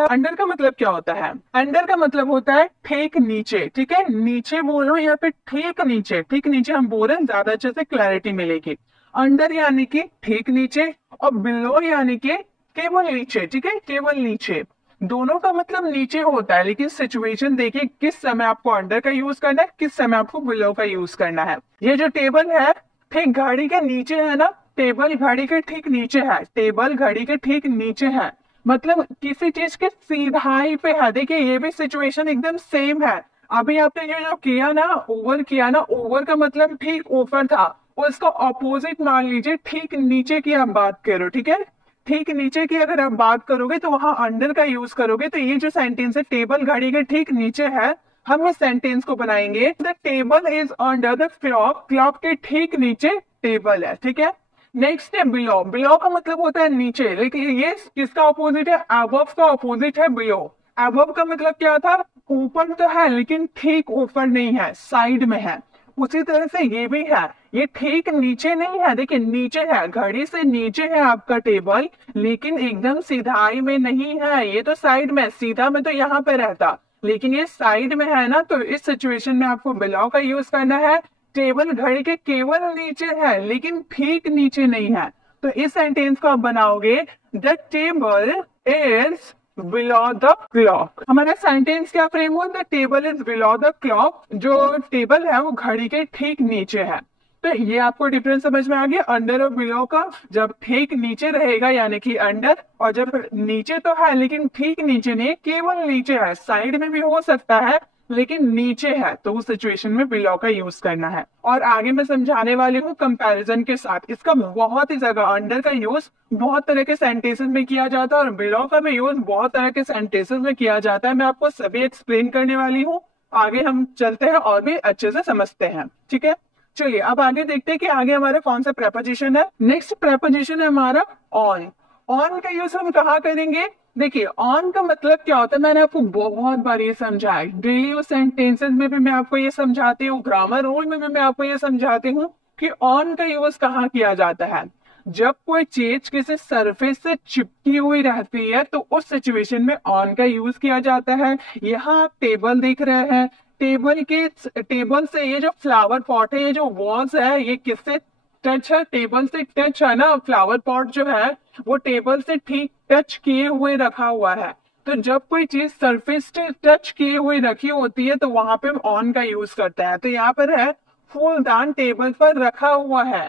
Under का मतलब क्या होता है? अंडर का मतलब होता है ठीक नीचे, ठीक है, नीचे बोल रहा हूँ यहाँ पे, ठीक नीचे, ठीक नीचे हम बोल रहे हैं, ज्यादा अच्छे से क्लैरिटी मिलेगी। अंडर यानी कि ठीक नीचे, और बिलो यानी कि केवल नीचे, ठीक है, केवल नीचे। दोनों का मतलब नीचे होता है, लेकिन सिचुएशन देखिए किस समय आपको अंडर का यूज करना है, किस समय आपको बिलो का यूज करना है। ये जो टेबल है ठीक घड़ी के नीचे है ना, टेबल घड़ी के ठीक नीचे है, टेबल घड़ी के ठीक नीचे है, मतलब किसी चीज के सीधाई पे है। देखिए ये भी सिचुएशन एकदम सेम है। अभी आपने ये जो किया ना, ओवर किया ना, ओवर का मतलब ठीक ऊपर था, उसका ऑपोजिट मान लीजिए ठीक नीचे की आप बात करो, ठीक है, ठीक नीचे की अगर आप बात करोगे तो वहां अंडर का यूज करोगे। तो ये जो सेंटेंस है टेबल घड़ी के ठीक नीचे है, हम इस सेंटेंस को बनाएंगे the table is under the clock, clock के ठीक नीचे टेबल है, ठीक है। नेक्स्ट है बिलो, बिलो का मतलब होता है नीचे, लेकिन ये किसका ऑपोजिट है? अबव का ऑपोजिट है बिलो। अबव का मतलब क्या था? ऊपर तो है लेकिन ठीक ऊपर नहीं है, साइड में है। उसी तरह से ये भी है, ये ठीक नीचे नहीं है, देखिए नीचे है, घड़ी से नीचे है आपका टेबल, लेकिन एकदम सीधाई में नहीं है, ये तो साइड में, सीधा में तो यहाँ पे रहता, लेकिन ये साइड में है ना। तो इस सिचुएशन में आपको बिलो का यूज करना है। टेबल घड़ी के केवल नीचे है लेकिन ठीक नीचे नहीं है। तो इस सेंटेंस को आप बनाओगे the table is below the clock. हमारा सेंटेंस क्या फ्रेम हुआ? The table is below the clock, जो टेबल है वो घड़ी के ठीक नीचे है। तो ये आपको डिफरेंस समझ में आ गया अंडर और बिलो का। जब ठीक नीचे रहेगा यानी कि अंडर, और जब नीचे तो है लेकिन ठीक नीचे नहीं, केवल नीचे है, साइड में भी हो सकता है लेकिन नीचे है, तो उस सिचुएशन में बिलो का यूज करना है। और आगे मैं समझाने वाली हूँ कंपैरिजन के साथ। इसका बहुत ही जगह अंडर का यूज बहुत तरह के सेंटेंसेस में किया जाता है और बिलो का भी यूज बहुत तरह के सेंटेंसेस में किया जाता है। मैं आपको सभी एक्सप्लेन करने वाली हूँ। आगे हम चलते हैं और भी अच्छे से समझते हैं, ठीक है। चलिए अब आगे देखते हैं कि आगे हमारा कौन सा प्रेपोजिशन है। नेक्स्ट प्रेपोजिशन है हमारा ऑन। ऑन का यूज हम कहाँ करेंगे? देखिए ऑन का मतलब क्या होता है, मैंने आपको बहुत बार ये समझाया, डेली यूज सेंटेंसेस में भी मैं आपको ये समझाती हूँ, ग्रामर रूल में भी मैं आपको ये समझाती हूँ कि ऑन का यूज कहाँ किया जाता है। जब कोई चीज किसी सरफेस से चिपकी हुई रहती है तो उस सिचुएशन में ऑन का यूज किया जाता है। यहाँ आप टेबल देख रहे हैं, टेबल से ये जो फ्लावर पॉट है, ये जो वॉल्स है, ये किससे टच है? टेबल से टच है ना। फ्लावर पॉट जो है वो टेबल से ठीक टच किए हुए रखा हुआ है। तो जब कोई चीज सरफेस से टच किए हुए रखी होती है तो वहां पे हम ऑन का यूज करते हैं। तो यहाँ पर है फूलदान टेबल पर रखा हुआ है,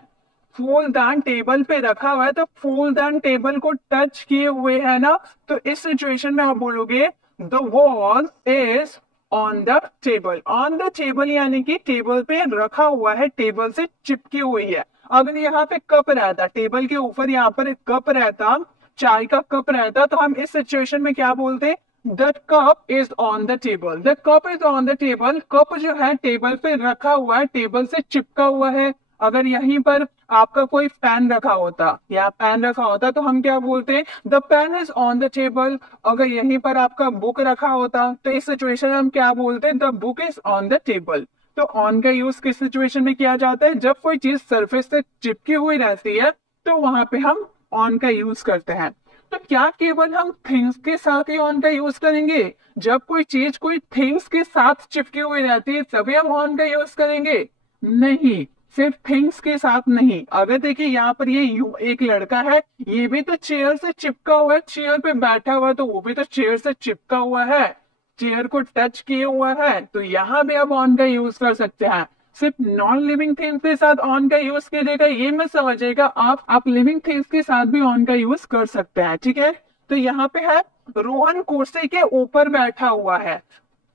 फूलदान टेबल पे रखा हुआ है, तो फूलदान टेबल को टच किए हुए है ना। तो इस सिचुएशन में आप बोलोगे the wall is on the table. On the table यानी कि टेबल पे रखा हुआ है, टेबल से चिपकी हुई है। अगर यहाँ पे कप रहता, टेबल के ऊपर यहाँ पर एक कप रहता, चाय का कप रहता, तो हम इस सिचुएशन में क्या बोलते? The cup is on the table. The cup is on the table, cup जो है टेबल पे रखा हुआ है, टेबल से चिपका हुआ है। अगर यहीं पर आपका कोई पेन रखा होता या पेन रखा होता तो हम क्या बोलते? The pen is on the table. अगर यहीं पर आपका बुक रखा होता तो इस सिचुएशन में हम क्या बोलते? The book is on the table. तो ऑन का यूज किस सिचुएशन में किया जाता है? जब कोई चीज सरफेस से चिपकी हुई रहती है तो वहां पे हम ऑन का यूज करते हैं। तो क्या केवल हम थिंग्स के साथ ही ऑन का यूज करेंगे? जब कोई चीज कोई थिंग्स के साथ चिपकी हुई रहती है तभी हम ऑन का यूज करेंगे? नहीं, सिर्फ थिंग्स के साथ नहीं। अगर देखिए यहाँ पर ये एक लड़का है, ये भी तो चेयर से चिपका हुआ है, चेयर पे बैठा हुआ है, तो वो भी तो चेयर से चिपका हुआ है, चेयर को टच किए हुआ है। तो यहाँ भी आप ऑन का यूज कर सकते हैं। सिर्फ नॉन लिविंग थिंग्स के साथ ऑन का यूज कीजिएगा ये मत समझिएगा, आप लिविंग थिंग्स के साथ भी ऑन का यूज कर सकते हैं, ठीक है। तो यहाँ पे है रोहन कुर्सी के ऊपर बैठा हुआ है।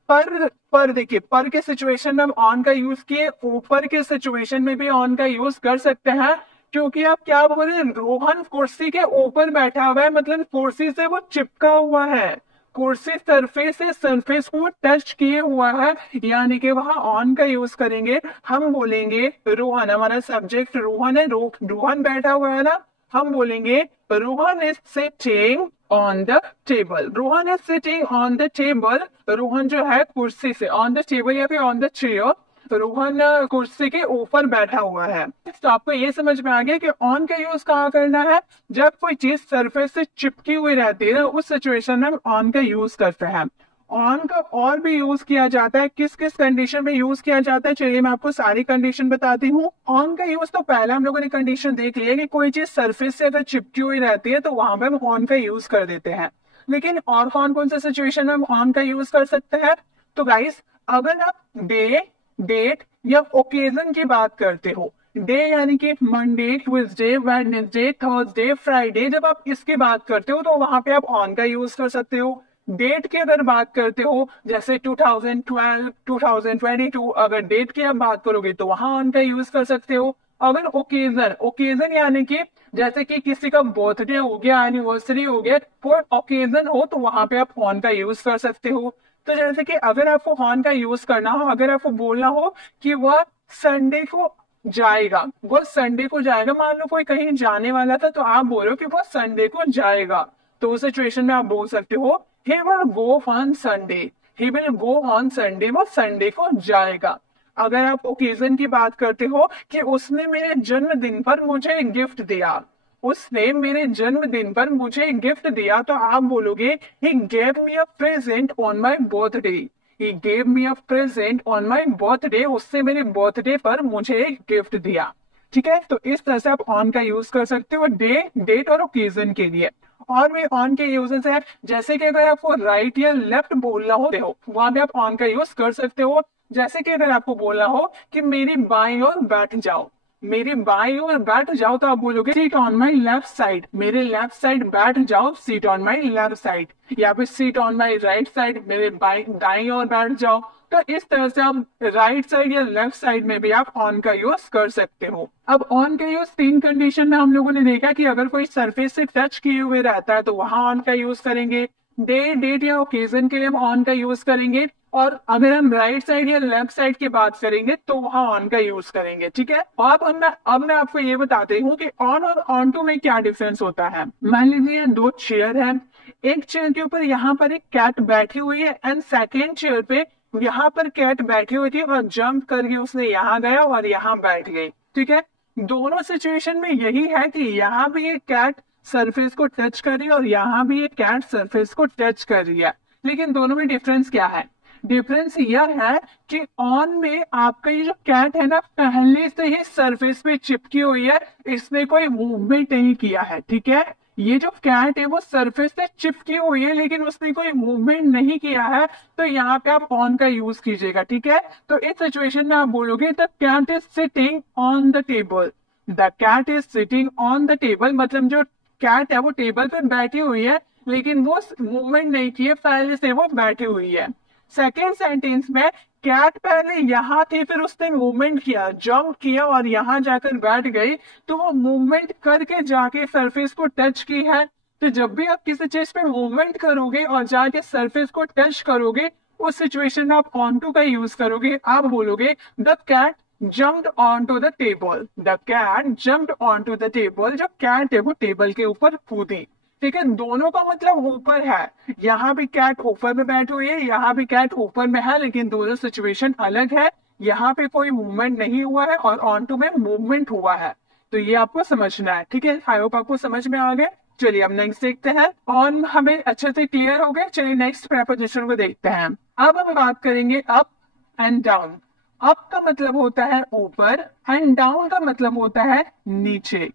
पर देखिए, पर के सिचुएशन में हम ऑन का यूज किए, ऊपर के सिचुएशन में भी ऑन का यूज कर सकते हैं, क्योंकि आप क्या बोल रहे हैं? रोहन कुर्सी के ऊपर बैठा हुआ है, मतलब कुर्सी से वो चिपका हुआ है, कुर्सी सरफेस से सरफेस को टच किए हुआ है, यानी कि वहां ऑन का यूज करेंगे। हम बोलेंगे रोहन, हमारा सब्जेक्ट रोहन है, रोहन बैठा हुआ है ना, हम बोलेंगे Rohan is sitting on the table. Rohan is sitting on the table, Rohan जो है कुर्सी से, ऑन द टेबल या फिर ऑन द चेयर, तो रोहन कुर्सी के ऊपर बैठा हुआ है। तो आपको ये समझ में आ गया कि ऑन का यूज कहाँ करना है, जब कोई चीज सरफेस से चिपकी हुई रहती है उस सिचुएशन में हम ऑन का यूज करते हैं। ऑन का और भी यूज किया जाता है, किस किस कंडीशन में यूज किया जाता है, चलिए मैं आपको सारी कंडीशन बताती हूँ। ऑन का यूज तो पहले हम लोगों ने कंडीशन देख लिया कि कोई चीज सरफेस से अगर चिपकी हुई रहती है तो वहां पे हम ऑन का यूज कर देते हैं। लेकिन और कौन सा सिचुएशन में हम ऑन का यूज कर सकते हैं? तो गाइस, अगर आप डे, डेट या ओकेजन की बात करते हो, डे यानी कि Monday, Tuesday, Wednesday, Thursday, Friday, जब आप इसकी बात करते हो तो वहां पे आप ऑन का यूज कर सकते हो। डेट की अगर बात करते हो, जैसे 2012, 2022, अगर डेट की आप बात करोगे तो वहां ऑन का यूज कर सकते हो। अगर ओकेजन, ओकेजन यानी कि जैसे कि किसी का बर्थडे हो गया, एनिवर्सरी हो गया, कोई ओकेजन हो तो वहां पे आप ऑन का यूज कर सकते हो। तो जैसे कि अगर आपको हॉर्न का यूज करना हो, अगर आपको बोलना हो कि वह संडे को जाएगा, वो संडे को जाएगा, मान लो कोई कहीं जाने वाला था तो आप बोल रहे हो कि वो संडे को जाएगा, तो उस सिचुएशन में आप बोल सकते हो he will go on Sunday, he will go on Sunday, वो संडे को जाएगा। अगर आप ओकेजन की बात करते हो कि उसने मेरे जन्मदिन पर मुझे गिफ्ट दिया, उसने मेरे जन्मदिन पर मुझे गिफ्ट दिया, तो आप बोलोगे he gave me a present on my birthday, he gave me a present on my birthday, उससे मेरे बर्थडे पर मुझे एक गिफ्ट दिया। ठीक है, तो इस तरह से आप ऑन का यूज कर सकते हो डे, डेट और ओकेजन के लिए। और भी ऑन के यूजेस है, जैसे कि अगर आपको राइट या लेफ्ट बोलना हो वहां पे आप ऑन का यूज कर सकते हो। जैसे कि अगर आपको बोलना हो कि मेरी बाईं ओर बैठ जाओ, मेरी बाईं ओर बैठ जाओ, तो आप बोलोगे seat on my left side, मेरे लेफ्ट साइड बैठ जाओ, seat on my left side, या फिर seat on my right side, मेरे दाईं ओर बैठ जाओ। तो इस तरह से आप राइट साइड या लेफ्ट साइड में भी आप ऑन का यूज कर सकते हो। अब ऑन का यूज तीन कंडीशन में हम लोगों ने देखा कि अगर कोई सरफेस से टच किए हुए रहता है तो वहां ऑन का यूज करेंगे, डे, डेट या ओकेजन के लिए हम ऑन का यूज करेंगे, और अगर हम राइट साइड या लेफ्ट साइड की बात करेंगे तो वहां ऑन का यूज करेंगे। ठीक है, और अब मैं आपको ये बताती हूँ कि ऑन और ऑन टू में क्या डिफरेंस होता है। मान लीजिए दो चेयर है, एक चेयर के ऊपर यहाँ पर एक कैट बैठी हुई है एंड सेकेंड चेयर पे यहाँ पर कैट बैठी हुई थी और जंप करके उसने यहाँ गया और यहाँ बैठ गई। ठीक है, दोनों सिचुएशन में यही है कि यहाँ भी एक कैट सरफेस को टच कर रही है और यहाँ भी एक कैट सरफेस को टच कर रही है, लेकिन दोनों में डिफरेंस क्या है? डिफरेंस यह है कि ऑन में आपका ये जो कैट है ना, पहले से ही सरफेस पे चिपकी हुई है, इसने कोई मूवमेंट नहीं किया है। ठीक है, ये जो कैट है वो सरफेस से चिपकी हुई है लेकिन उसने कोई मूवमेंट नहीं किया है, तो यहाँ पे आप ऑन का यूज कीजिएगा। ठीक है, तो इस सिचुएशन में आप बोलोगे the cat is sitting on the table, the cat is sitting on the table, मतलब जो कैट है वो टेबल पे बैठी हुई है लेकिन वो मूवमेंट नहीं की है, पहले से वो बैठी हुई है। सेकेंड सेंटेंस में कैट पहले यहाँ थी, फिर उसने मूवमेंट किया, जंप किया और यहाँ जाकर बैठ गई, तो वो मूवमेंट करके जाके सरफेस को टच की है। तो जब भी आप किसी चीज पे मूवमेंट करोगे और जाके सरफेस को टच करोगे, उस सिचुएशन में आप ऑन टू का यूज करोगे। आप बोलोगे the cat jumped onto the table, the cat jumped onto the table, जो कैट है वो टेबल के ऊपर कूदी। ठीक है, दोनों का मतलब ऊपर है, यहाँ भी कैट ऊपर में बैठी हुई है, यहाँ भी कैट ऊपर में है, लेकिन दोनों सिचुएशन अलग है। यहाँ पे कोई मूवमेंट नहीं हुआ है और ऑन टू में मूवमेंट हुआ है, तो ये आपको समझना है। ठीक है, आई होप आपको समझ में आ गया। चलिए अब नेक्स्ट देखते हैं, ऑन हमें अच्छे से क्लियर हो गया। चलिए नेक्स्ट प्रेपोजिशन को देखते हैं। अब हम बात करेंगे अप एंड डाउन। अप का मतलब होता है ऊपर एंड डाउन का मतलब होता है नीचे।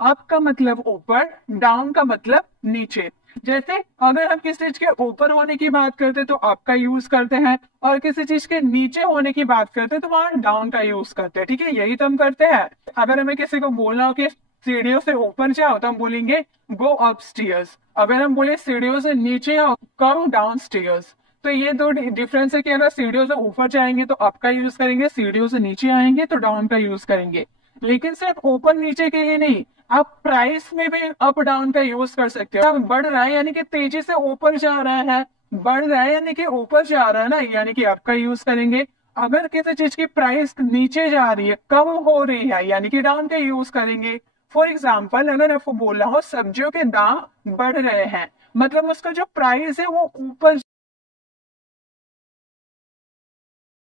अप का मतलब ऊपर, डाउन का मतलब नीचे। जैसे अगर हम किसी चीज के ऊपर होने की बात करते हैं तो अप का यूज करते हैं, और किसी चीज के नीचे होने की बात करते हैं तो वहां डाउन का यूज करते हैं। ठीक है, यही तो हम करते हैं। अगर हमें किसी को बोलना हो कि सीढ़ियों से ऊपर जाओ तो हम बोलेंगे गो अप स्टेयर्स। अगर हम बोले सीढ़ियों से नीचे आओ, कम डाउन स्टेयर्स। तो ये दो डिफरेंस है कि अगर सीढ़ियों से ऊपर जाएंगे तो अप का यूज करेंगे, सीढ़ियों से नीचे आएंगे तो डाउन का यूज करेंगे। लेकिन सिर्फ ऊपर नीचे के लिए नहीं, आप प्राइस में भी अप डाउन का यूज कर सकते हो। बढ़ रहा है यानी कि तेजी से ऊपर जा रहा है, बढ़ रहा है यानी कि ऊपर जा रहा है ना, यानी कि अप का यूज करेंगे। अगर किसी चीज की प्राइस नीचे जा रही है, कम हो रही है, यानी कि डाउन का यूज करेंगे। फॉर एग्जाम्पल, अगर आपको बोलना हो सब्जियों के दाम बढ़ रहे हैं, मतलब उसका जो प्राइस है वो ऊपर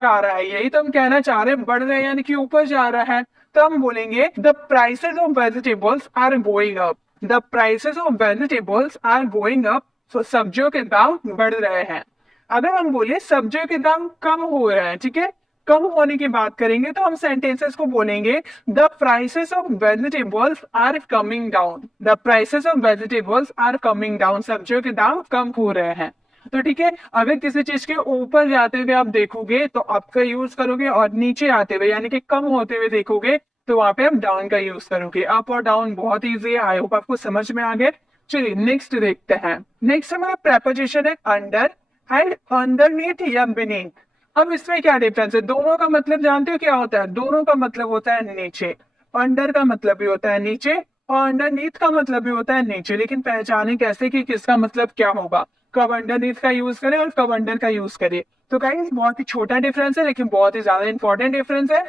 आ रहा है, यही तो हम कहना चाह रहे हैं, बढ़ रहे हैं यानी कि ऊपर जा रहा है। तो हम बोलेंगे the prices of vegetables are going up, the prices of vegetables are going up, तो सब्जियों के दाम बढ़ रहे हैं। अगर हम बोले सब्जियों के दाम कम हो रहे हैं, ठीक है, कम होने की बात करेंगे तो हम सेंटेंसेस को बोलेंगे the prices of vegetables are coming down, the prices of vegetables are coming down, सब्जियों के दाम कम हो रहे हैं। तो ठीक है, अगर किसी चीज के ऊपर जाते हुए आप देखोगे तो अप का यूज करोगे, और नीचे आते हुए यानी कि कम होते हुए देखोगे तो वहां पे आप डाउन का यूज करोगे। अप और डाउन बहुत ईजी है, आई होप आपको समझ में आ गया। चलिए नेक्स्ट देखते हैं। नेक्स्ट हमारा प्रेपोजिशन है अंडर एंड अंडरनीथ या बीनीथ। अब इसमें क्या डिफरेंस है, दोनों का मतलब जानते हो क्या होता है, दोनों का मतलब होता है नीचे। अंडर का मतलब भी होता है नीचे और अंडरनीथ का मतलब भी होता है नीचे, लेकिन पहचाने कैसे कि किसका मतलब क्या होगा, कब अंडरनीथ का यूज करें और कब अंडर का यूज करें। तो गाइस बहुत ही छोटा डिफरेंस है लेकिन बहुत ही ज्यादा इंपॉर्टेंट डिफरेंस है।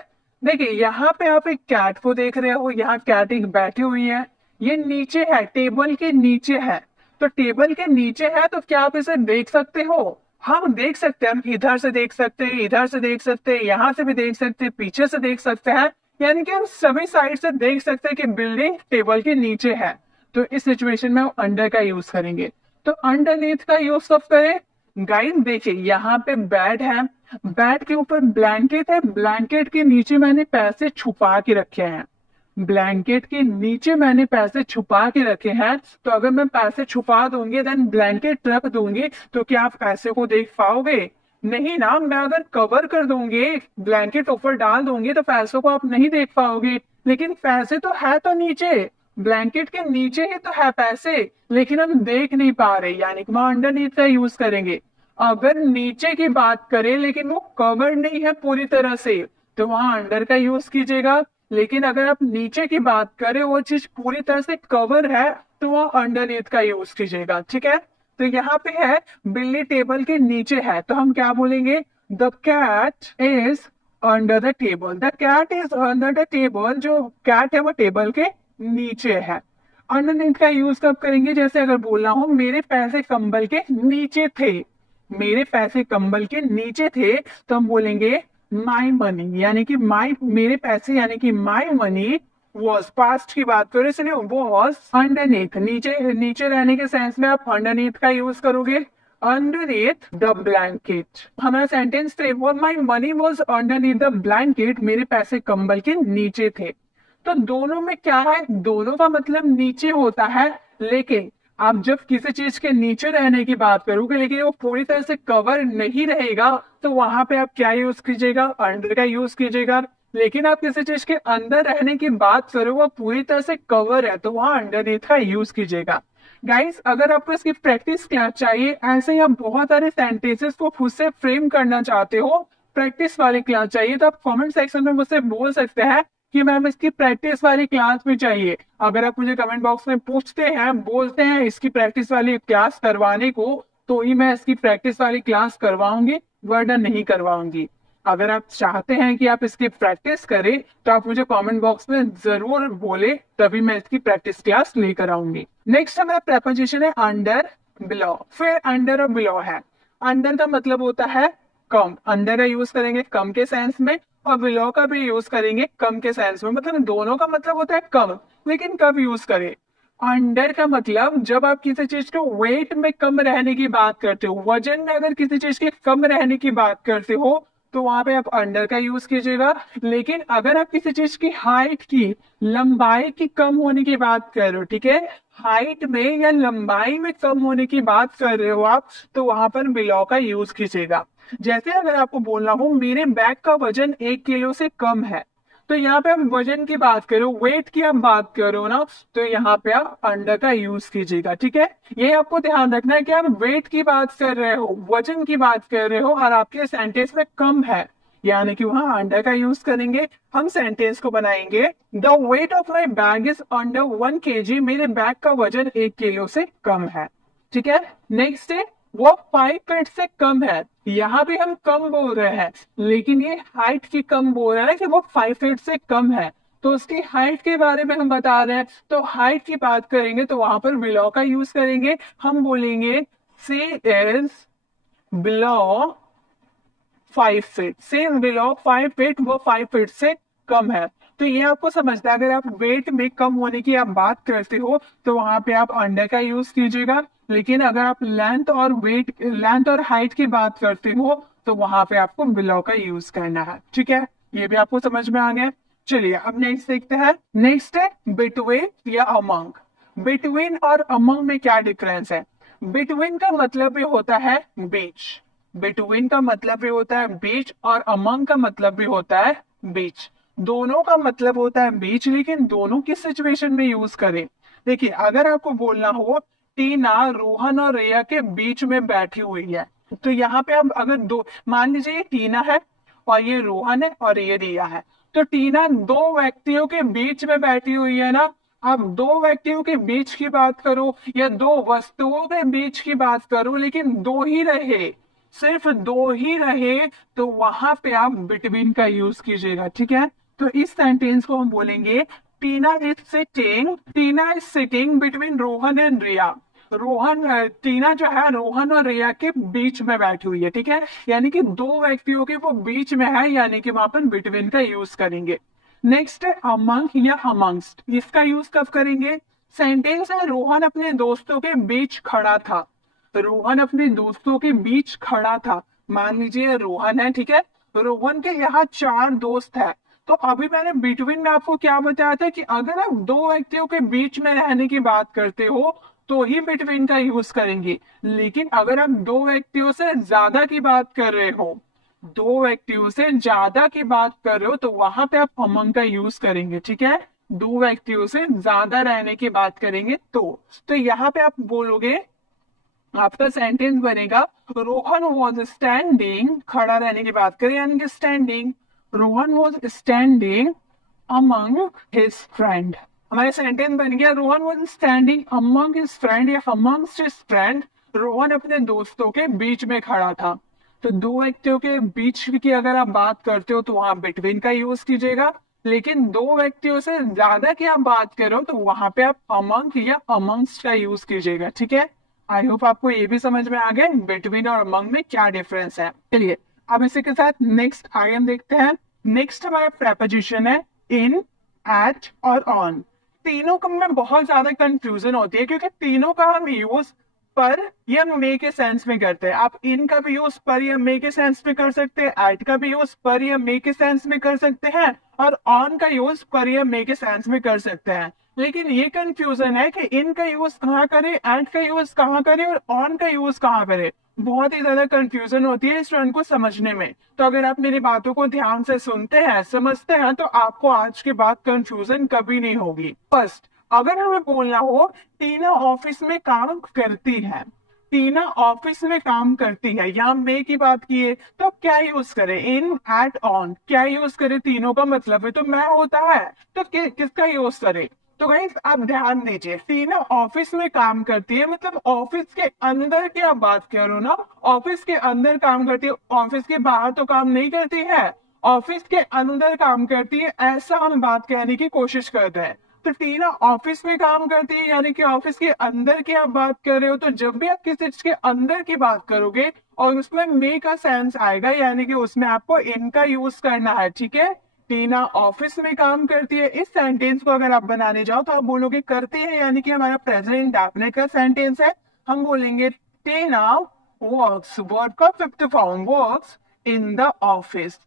देखिए यहाँ पे आप एक कैट को देख रहे हो, यहाँ कैट एक बैठी हुई है, ये नीचे है, टेबल के नीचे है। तो टेबल के नीचे है तो क्या आप इसे देख सकते हो, हम देख सकते हैं, हम इधर से देख सकते हैं, इधर से देख सकते हैं, यहाँ से भी देख सकते हैं, पीछे से देख सकते हैं, यानी कि हम सभी साइड से देख सकते हैं कि बिल्डिंग टेबल के नीचे है। तो इस सिचुएशन में हम अंडर का यूज करेंगे। तो अंडरनीथ का यूज कब करें, गाइस देखिए यहाँ पे बेड है, बेड के ऊपर ब्लैंकेट है, ब्लैंकेट के नीचे मैंने पैसे छुपा के रखे हैं, ब्लैंकेट के नीचे मैंने पैसे छुपा के रखे हैं। तो अगर मैं पैसे छुपा दूंगी देन ब्लैंकेट रख दूंगी तो क्या आप पैसे को देख पाओगे, नहीं ना। मैं अगर कवर कर दूंगी, ब्लैंकेट ऊपर डाल दूंगी तो पैसों को आप नहीं देख पाओगे, लेकिन पैसे तो है तो नीचे, ब्लैंकेट के नीचे ही तो है पैसे, लेकिन हम देख नहीं पा रहे, यानी कि वहां अंडरनीथ का यूज करेंगे। अगर नीचे की बात करें लेकिन वो कवर नहीं है पूरी तरह से तो वहां अंडर का यूज कीजिएगा, लेकिन अगर आप नीचे की बात करें वो चीज पूरी तरह से कवर है तो वह अंडरनीथ का यूज कीजिएगा, ठीक है। तो यहाँ पे है बिल्ली टेबल के नीचे है तो हम क्या बोलेंगे, the cat is under the table, the cat is under the table, जो कैट है वो टेबल के नीचे है। अंडरनीथ का यूज कब करेंगे, जैसे अगर बोलना हो मेरे पैसे कंबल के नीचे थे, मेरे पैसे कंबल के नीचे थे, तो हम बोलेंगे माई मनी, यानी कि माई मेरे पैसे, यानी कि माई मनी वॉज, पास्ट की बात करें इसलिए वो वॉज अंडरनीथ, नीचे नीचे रहने के सेंस में आप अंडरनीथ का यूज करोगे, अंडरनीथ द ब्लैंकेट। हमारा सेंटेंस थे वो my money was underneath the blanket, मेरे पैसे कंबल के नीचे थे। तो दोनों में क्या है, दोनों का मतलब नीचे होता है, लेकिन आप जब किसी चीज के नीचे रहने की बात करोगे लेकिन वो पूरी तरह से कवर नहीं रहेगा तो वहां पे आप क्या यूज कीजिएगा, अंडर का यूज कीजिएगा। लेकिन आप किसी चीज के अंदर रहने की बात करो वो पूरी तरह से कवर है तो वहां अंडरनीथ का यूज कीजिएगा। गाइस अगर आपको इसकी प्रैक्टिस क्लास चाहिए, ऐसे ही आप बहुत सारे सेंटेंसेस को खुद से फ्रेम करना चाहते हो, प्रैक्टिस वाली क्लास चाहिए तो आप कमेंट सेक्शन में मुझसे बोल सकते हैं कि मैम इसकी प्रैक्टिस वाली क्लास भी चाहिए। अगर आप मुझे कमेंट बॉक्स में पूछते हैं, बोलते हैं इसकी प्रैक्टिस वाली क्लास करवाने को, तो ही मैं इसकी प्रैक्टिस वाली क्लास करवाऊंगी, वरना नहीं करवाऊंगी। अगर आप चाहते हैं कि आप इसकी प्रैक्टिस करें तो आप मुझे कमेंट बॉक्स में जरूर बोले, तभी मैं इसकी प्रैक्टिस क्लास लेकर आऊंगी। नेक्स्ट हमारा प्रपोजिशन है अंडर बिलो, फिर अंडर और बिलो है। अंडर का मतलब होता है कम, अंडर का यूज करेंगे कम के सेंस में, और बिलो का भी यूज करेंगे कम के सेंस में, मतलब दोनों का मतलब होता है कम, लेकिन कब यूज करें। अंडर का मतलब जब आप किसी चीज को वेट में कम रहने की बात करते हो, वजन में अगर किसी चीज के कम रहने की बात करते हो तो वहां पे आप अंडर का यूज कीजिएगा। लेकिन अगर आप किसी चीज की हाइट की, लंबाई की कम होने की बात कर रहे हो, ठीक है, हाइट में या लंबाई में कम होने की बात कर रहे हो आप, तो वहां पर बिलो का यूज कीजिएगा। जैसे अगर आपको बोलना हो मेरे बैग का वजन 1 किलो से कम है, तो यहाँ पे आप वजन की बात करो, वेट की आप बात करो ना, तो यहाँ पे आप अंडर का यूज कीजिएगा, ठीक है। ये आपको ध्यान रखना है कि आप वेट की बात कर रहे हो, वजन की बात कर रहे हो और आपके सेंटेंस में कम है, यानी कि वहां अंडर का यूज करेंगे। हम सेंटेंस को बनाएंगे the weight of my bag is under 1 kg, मेरे बैग का वजन 1 किलो से कम है, ठीक है। नेक्स्ट है वो 5 फीट से कम है, यहाँ भी हम कम बोल रहे हैं लेकिन ये हाइट की कम बोल रहा है कि वो 5 फीट से कम है, तो उसकी हाइट के बारे में हम बता रहे हैं। तो हाइट की बात करेंगे तो वहां पर बिलो का यूज करेंगे, हम बोलेंगे she is below 5 feet, since below 5 feet, वो 5 फीट से कम है। तो ये आपको समझना है, अगर आप वेट में कम होने की आप बात करते हो तो वहां पे आप अंडर का यूज कीजिएगा, लेकिन अगर आप लेंथ और हाइट की बात करते हो तो वहां पे आपको बिलो का यूज करना है। ठीक है, ये भी आपको समझ में आ गया। चलिए अब नेक्स्ट देखते हैं। नेक्स्ट है बिटवीन या अमंग। बिटवीन और अमंग में क्या डिफरेंस है? बिटवीन का मतलब भी होता है बीच, बिटवीन का मतलब भी होता है बीच, और अमंग का मतलब भी होता है बीच। दोनों का मतलब होता है बीच, लेकिन दोनों किस सिचुएशन में यूज करें? देखिए, अगर आपको बोलना हो टीना रोहन और रिया के बीच में बैठी हुई है, तो यहाँ पे अब अगर दो, मान लीजिए ये टीना है और ये रोहन है और ये रिया है, तो टीना दो व्यक्तियों के बीच में बैठी हुई है ना। अब दो व्यक्तियों के बीच की बात करो या दो वस्तुओं के बीच की बात करो, लेकिन दो ही रहे, सिर्फ दो ही रहे, तो वहां पे आप बिटवीन का यूज कीजिएगा। ठीक है, तो इस सेंटेंस को हम बोलेंगे Tina is sitting between Rohan and Riya. Tina जो है रोहन और रिया के बीच में बैठी हुई है। ठीक है, यानी कि दो व्यक्तियों के वो बीच में है, यानी कि वहां पर बिटवीन का यूज करेंगे। नेक्स्ट है अमंग या अमंगस्ट। इसका यूज कब करेंगे? सेंटेंस है रोहन अपने दोस्तों के बीच खड़ा था, रोहन अपने दोस्तों के बीच खड़ा था। मान लीजिए रोहन है, ठीक है, रोहन के यहाँ 4 दोस्त है। तो अभी मैंने बिटवीन में आपको क्या बताया था कि अगर आप दो व्यक्तियों के बीच में रहने की बात करते हो तो ही बिटवीन का यूज करेंगे, लेकिन अगर आप दो व्यक्तियों से ज्यादा की बात कर रहे हो, दो व्यक्तियों से ज्यादा की बात कर रहे हो, तो वहां पे आप अमंग का यूज करेंगे। ठीक है, दो व्यक्तियों से ज्यादा रहने की बात करेंगे तो यहाँ पे आप बोलोगे, आपका सेंटेंस बनेगा रोहन वॉज स्टैंडिंग, खड़ा रहने की बात करें यानी कि standing, Rohan was standing among his friend. हमारे सेंटेंस बन गया Rohan was standing among his friend या अमंगस्ट हिज फ्रेंड। रोहन अपने दोस्तों के बीच में खड़ा था। तो दो व्यक्तियों के बीच की अगर आप बात करते हो तो वहां बिटवीन का यूज कीजिएगा, लेकिन दो व्यक्तियों से ज्यादा की आप बात करो तो वहां पे आप अमंग या अमंगस्ट का यूज कीजिएगा। ठीक है, आई होप आपको ये भी समझ में आ गया बिटवीन और अमंग में क्या डिफरेंस है। चलिए अब इसी के साथ नेक्स्ट आगे हम देखते हैं। नेक्स्ट हमारा प्रेपोजिशन है इन, एट और ऑन। तीनों का में बहुत ज्यादा कंफ्यूजन होती है क्योंकि तीनों का हम यूज पर या मे के सेंस में करते हैं। आप इन का भी यूज पर या मे के सेंस में कर सकते हैं, एट का भी यूज पर या मे के सेंस में कर सकते हैं, और ऑन का यूज पर या मे के सेंस में कर सकते हैं। लेकिन ये कंफ्यूजन है कि इन का यूज कहाँ करें, एट का यूज कहाँ करें और ऑन का यूज कहाँ करें। बहुत ही ज्यादा कंफ्यूजन होती है स्टूडेंट को समझने में। तो अगर आप मेरी बातों को ध्यान से सुनते हैं, समझते हैं, तो आपको आज के बाद कंफ्यूजन कभी नहीं होगी। फर्स्ट, अगर हमें बोलना हो टीना ऑफिस में काम करती है, टीना ऑफिस में काम करती है, यहाँ मे की बात की है, तो क्या यूज करें? इन, एट, ऑन, क्या यूज करें? तीनों का मतलब है तो मैं होता है, तो किसका यूज करें? तो गाइस आप ध्यान दीजिए, टीना ऑफिस में काम करती है मतलब ऑफिस के अंदर की आप बात करो ना, ऑफिस के अंदर काम करती है, ऑफिस के बाहर तो काम नहीं करती है, ऑफिस के अंदर काम करती है, ऐसा हम बात कहने की कोशिश करते हैं। तो टीना ऑफिस में काम करती है यानी कि ऑफिस के अंदर की आप बात कर रहे हो, तो जब भी आप किसी चीज के अंदर की बात करोगे और उसमें मे का सेंस आएगा, यानी कि उसमें आपको इन का यूज करना है। ठीक है, टीना ऑफिस में काम करती है, इस सेंटेंस को अगर आप बनाने जाओ तो आप बोलोगे करती है, यानी कि हमारा प्रेजेंट इंडेफिनिट का सेंटेंस है। हम बोलेंगे टीना वर्क्स, वर्ब का fifth form, works in the office,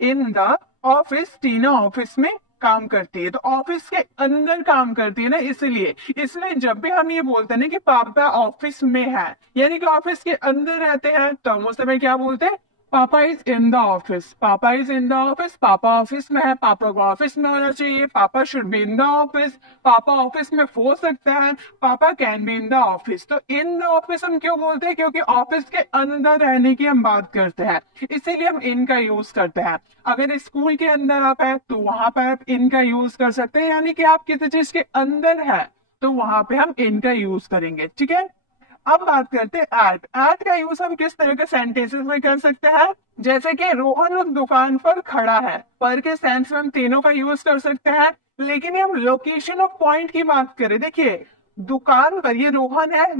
in the office, Tina office में काम करती है, तो ऑफिस के अंदर काम करती है ना, इसलिए जब भी हम ये बोलते हैं ना कि पापा ऑफिस में है यानी कि ऑफिस के अंदर रहते हैं, तो हम उस समय क्या बोलते हैं? पापा इज इन द ऑफिस, पापा इज इन द ऑफिस, पापा ऑफिस में है, पापा को ऑफिस में होना चाहिए, पापा should be in the office, पापा ऑफिस में हो सकता है, पापा can be in the office. तो इन द ऑफिस हम क्यों बोलते हैं? क्योंकि ऑफिस के अंदर रहने की हम बात करते हैं, इसीलिए हम इन का यूज करते हैं। अगर स्कूल के अंदर आप है तो वहां पर आप इन का यूज कर सकते हैं, यानी कि आप किसी चीज के अंदर है तो वहां पे हम इन का यूज करेंगे। ठीक है, अब बात करते हैं एट। एट का यूज हम किस तरह के सेंटेंसेस में कर सकते हैं? जैसे कि रोहन उस दुकान पर खड़ा है, पर के सेंस में हम तीनों का यूज कर सकते हैं। लेकिन हम लोकेशन ऑफ पॉइंट की बात करें, देखिए दुकान पर, ये रोहन है,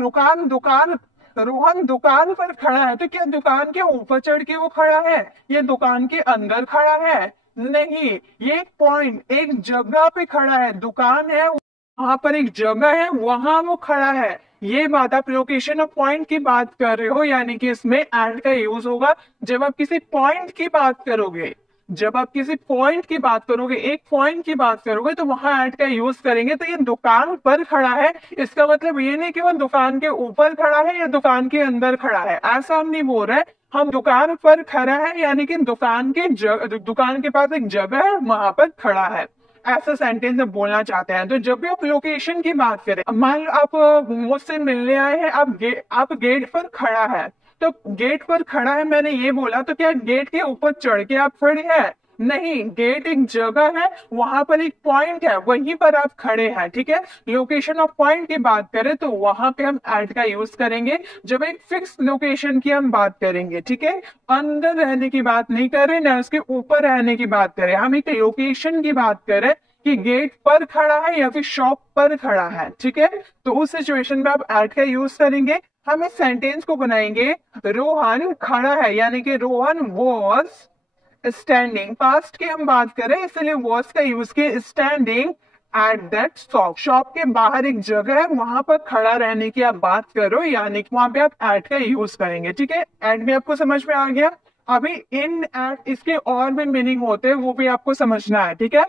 दुकान रोहन दुकान पर खड़ा है, तो क्या दुकान के ऊपर चढ़ के वो खड़ा है या दुकान के अंदर खड़ा है? नहीं, ये पॉइंट एक जगह पे खड़ा है, दुकान है वहां पर एक जगह है वहां वो खड़ा है। ये बात आप लोकेशन ऑफ पॉइंट की बात कर रहे हो, यानी कि इसमें एंड का यूज होगा जब आप किसी पॉइंट की बात करोगे। जब आप किसी पॉइंट की बात करोगे, एक पॉइंट की बात करोगे, तो वहां एट का यूज करेंगे। तो ये दुकान पर खड़ा है, इसका मतलब ये नहीं कि वो दुकान के ऊपर खड़ा है या दुकान के अंदर खड़ा है, ऐसा हम नहीं बोल रहे। हम दुकान पर खड़ा है यानी कि दुकान के पास एक जगह है वहां पर खड़ा है, ऐसा सेंटेंस हम बोलना चाहते हैं। तो जब भी आप लोकेशन की बात करें, मान लो आप मुझसे मिलने आए हैं, आप गेट पर खड़ा है, तो गेट पर खड़ा है मैंने ये बोला, तो क्या गेट के ऊपर चढ़ के आप खड़े हैं? नहीं, गेट एक जगह है, वहां पर एक पॉइंट है, वहीं पर आप खड़े हैं, ठीक है। लोकेशन ऑफ पॉइंट की बात करें तो वहां पे हम एट का यूज करेंगे जब एक फिक्स लोकेशन की हम बात करेंगे, ठीक है। अंदर रहने की बात नहीं कर रहे, ना उसके ऊपर रहने की बात करें, हम एक लोकेशन की बात करें कि गेट पर खड़ा है या फिर शॉप पर खड़ा है, ठीक है। तो उस सिचुएशन में आप एट का यूज करेंगे। हम इस सेंटेंस को बनाएंगे रोहन खड़ा है, यानी कि रोहन वॉज स्टैंडिंग। पास्ट की हम बात करें इसलिए वॉज का यूज किया, standing at that shop. Shop के बाहर एक जगह है वहां पर खड़ा रहने की आप बात करो, यानी कि वहां पे आप एट का यूज करेंगे, ठीक है। एट भी आपको समझ में आ गया। अभी इन एट इसके और भी मीनिंग होते हैं, वो भी आपको समझना है, ठीक है।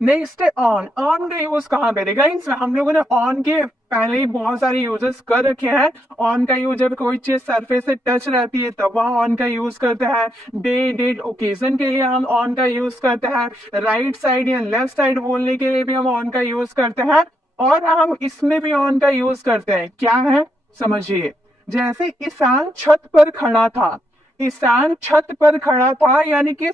नेक्स्ट है ऑन। ऑन का यूज कहाँ करेगा? हम लोगों ने ऑन के पहले ही बहुत सारे यूजेस कर रखे हैं। ऑन का यूज जब कोई चीज सरफेस से टच रहती है तब वहां ऑन का यूज करते हैं। डे, डेट, ओकेजन के लिए हम ऑन का यूज करते हैं। राइट साइड या लेफ्ट साइड बोलने के लिए भी हम ऑन का यूज करते हैं। और हम इसमें भी ऑन का यूज करते हैं, क्या है समझिए। जैसे ईशान छत पर खड़ा था, ईशान छत पर खड़ा था यानी कि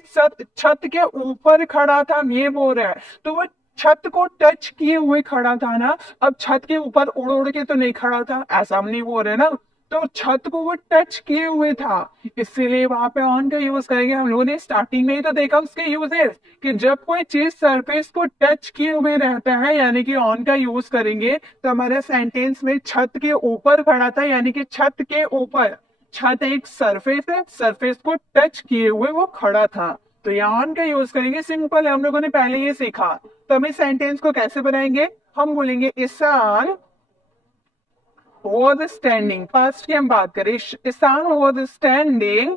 छत के ऊपर खड़ा था, ये बोल रहा है। तो वो छत को टच किए हुए खड़ा था ना, अब छत के ऊपर उड़ उड़ के तो नहीं खड़ा था, ऐसा हम नहीं बोल रहे ना। तो छत को वो टच किए हुए था, इसीलिए वहां पे ऑन का यूज करेंगे। हम लोगों ने स्टार्टिंग में ही तो देखा उसके यूजेस कि जब कोई चीज सरफेस को टच किए हुए रहता है यानी कि ऑन का यूज करेंगे। तो हमारे सेंटेंस में छत के ऊपर खड़ा था यानी कि छत के ऊपर, छत एक सरफेस है, सरफेस को टच किए हुए वो खड़ा था, तो यहाँ ऑन का यूज करेंगे। सिंपल है, हम लोगों ने पहले ये सीखा। तो हम इस सेंटेंस को कैसे बनाएंगे? हम बोलेंगे ईशान was स्टैंडिंग। पास्ट की हम बात करें, Ishan was standing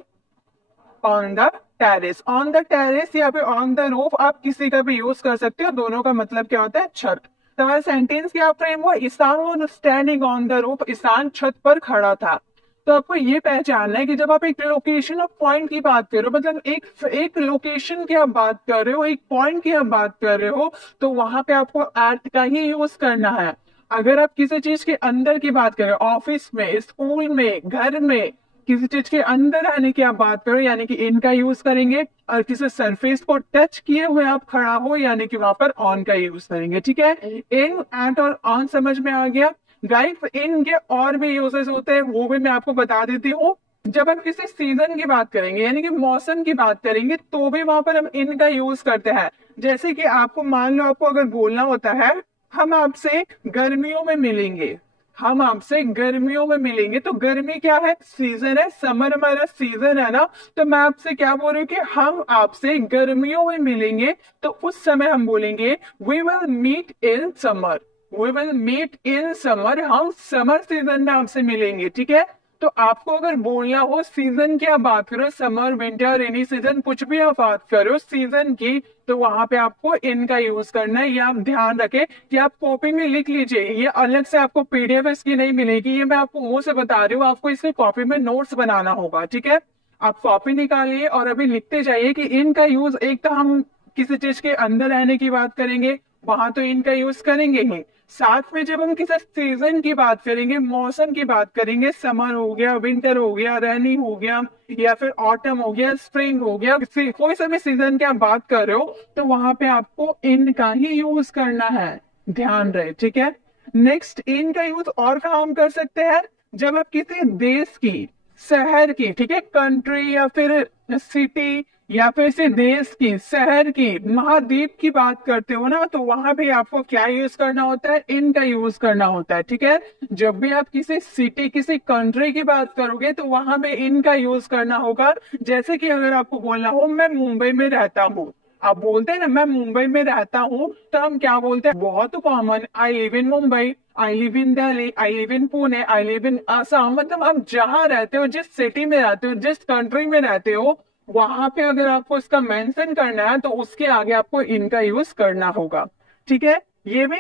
on the terrace. On the terrace या फिर ऑन द रूफ, आप किसी का भी यूज कर सकते हो, दोनों का मतलब क्या होता है? छत। तो हमारा सेंटेंस क्या फ्रेम हुआ? Ishan was standing on the roof, Ishan छत पर खड़ा था। तो आपको ये पहचानना है कि जब आप एक लोकेशन ऑफ पॉइंट की बात कर रहे हो, मतलब एक लोकेशन की आप बात कर रहे हो, एक पॉइंट की आप बात कर रहे हो, तो वहां पे आपको एट का ही यूज करना है। अगर आप किसी चीज के अंदर की बात करें, ऑफिस में, स्कूल में, घर में, किसी चीज के अंदर आने की आप बात करो यानी कि इन का यूज करेंगे। और किसी सरफेस को टच किए हुए आप खड़ा हो यानी कि वहां पर ऑन का यूज करेंगे, ठीक है। इन, एट और ऑन समझ में आ गया। गाइस इन के और भी यूजेस होते हैं, वो भी मैं आपको बता देती हूँ। जब हम किसी सीजन की बात करेंगे यानी कि मौसम की बात करेंगे, तो भी वहां पर हम इन का यूज करते हैं। जैसे कि आपको मान लो, आपको अगर बोलना होता है हम आपसे गर्मियों में मिलेंगे, हम आपसे गर्मियों में मिलेंगे, तो गर्मी क्या है? सीजन है, समर हमारा सीजन है ना। तो मैं आपसे क्या बोल रही हूँ कि हम आपसे गर्मियों में मिलेंगे, तो उस समय हम बोलेंगे we will meet in summer. We will meet in summer, हम समर सीजन में आपसे मिलेंगे, ठीक है। तो आपको अगर बोलना हो सीजन की आप बात करो, समर, विंटर, रेनी सीजन, कुछ भी आप बात करो सीजन की, तो वहां पे आपको इन का यूज करना है। ये आप ध्यान रखें कि आप कॉपी में लिख लीजिए, ये अलग से आपको पीडीएफ इसकी नहीं मिलेगी, ये मैं आपको वो से बता रही हूँ, आपको इसके कॉपी में नोट्स बनाना होगा, ठीक है। आप कॉपी निकालिए और अभी लिखते जाइए कि इन का यूज, एक तो हम किसी चीज के अंदर रहने की बात करेंगे, वहां तो इनका यूज करेंगे ही। साथ में जब हम किसी सीजन की बात करेंगे, मौसम की बात करेंगे, समर हो गया, विंटर हो गया, रेनी हो गया, या फिर ऑटम हो गया, स्प्रिंग हो गया, कोई सा भी सीजन की आप बात कर रहे हो, तो वहां पे आपको इन का ही यूज करना है, ध्यान रहे, ठीक है। नेक्स्ट, इन का यूज और कहाँ हम कर सकते हैं? जब आप किसी देश की शहर की, ठीक है, कंट्री या फिर सिटी या फिर से देश की, शहर की, महाद्वीप की बात करते हो ना, तो वहां भी आपको क्या यूज करना होता है, इन का यूज करना होता है, ठीक है। जब भी आप किसी सिटी किसी कंट्री की बात करोगे तो वहां पे इन का यूज करना होगा। जैसे कि अगर आपको बोलना हो मैं मुंबई में रहता हूँ, आप बोलते हैं ना मैं मुंबई में रहता हूँ, तो हम क्या बोलते हैं, बहुत common, I live in Mumbai, I live in Delhi, I live in Pune, I live in Assam. मतलब आप जहाँ रहते हो, जिस सिटी में रहते हो, जिस कंट्री में रहते हो, वहां पे अगर आपको इसका मेंशन करना है तो उसके आगे आपको इनका यूज करना होगा, ठीक है। ये भी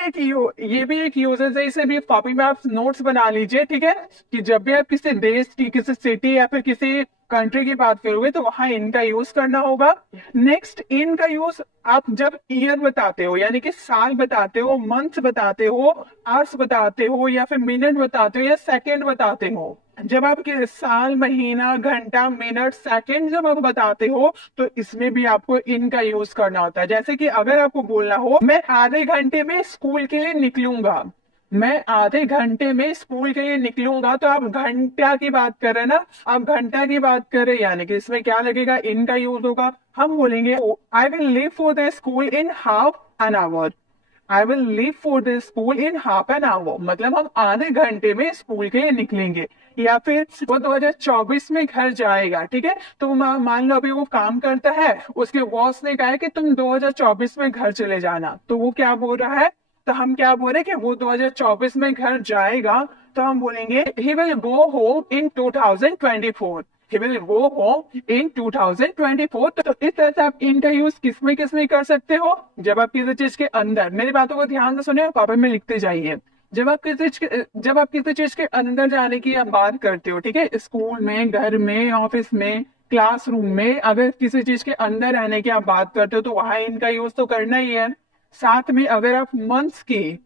एक यूजेस है, इसे भी कॉपी में आप नोट्स बना लीजिए, ठीक है, कि जब भी आप किसी देश की, किसी सिटी या फिर किसी कंट्री की बात करोगे तो वहां इनका यूज करना होगा। नेक्स्ट, इनका यूज आप जब ईयर बताते हो, यानी कि साल बताते हो, मंथ बताते हो, आवर्स बताते हो, या फिर मिनट बताते हो, या सेकंड बताते हो, जब आप साल, महीना, घंटा, मिनट, सेकंड जब आप बताते हो तो इसमें भी आपको इनका यूज करना होता है। जैसे कि अगर आपको बोलना हो मैं आधे घंटे में स्कूल के लिए निकलूंगा, मैं आधे घंटे में स्कूल के लिए निकलूंगा, तो आप घंटा की बात कर रहे हैं ना, आप घंटा की बात कर रहे हैं, यानी कि इसमें क्या लगेगा, इनका यूज होगा। हम बोलेंगे I will leave for the school in half an hour, I will leave for the school in half an hour, मतलब हम आधे घंटे में स्कूल के लिए निकलेंगे। या फिर वो 2024 में घर जाएगा, ठीक है, तो मान लो अभी वो काम करता है, उसके बॉस ने कहा है कि तुम 2024 में घर चले जाना, तो वो क्या बोल रहा है, तो हम क्या बोल रहे हैं कि वो 2024 में घर जाएगा, तो हम बोलेंगे ही will go home in 2024, he will go home in 2024। तो इस तरह से आप इनका यूज किसमें कर सकते हो, जब आप किसी चीज के अंदर, मेरी बातों को ध्यान से सुनिए, कॉपी में लिखते जाइए। जब आप किसी चीज के अंदर जाने की आप बात करते हो, ठीक है, स्कूल में, घर में, ऑफिस में, क्लासरूम में, अगर किसी चीज के अंदर रहने की आप बात करते हो तो वहां इनका यूज तो करना ही है। साथ में अगर आप मंथ्स की,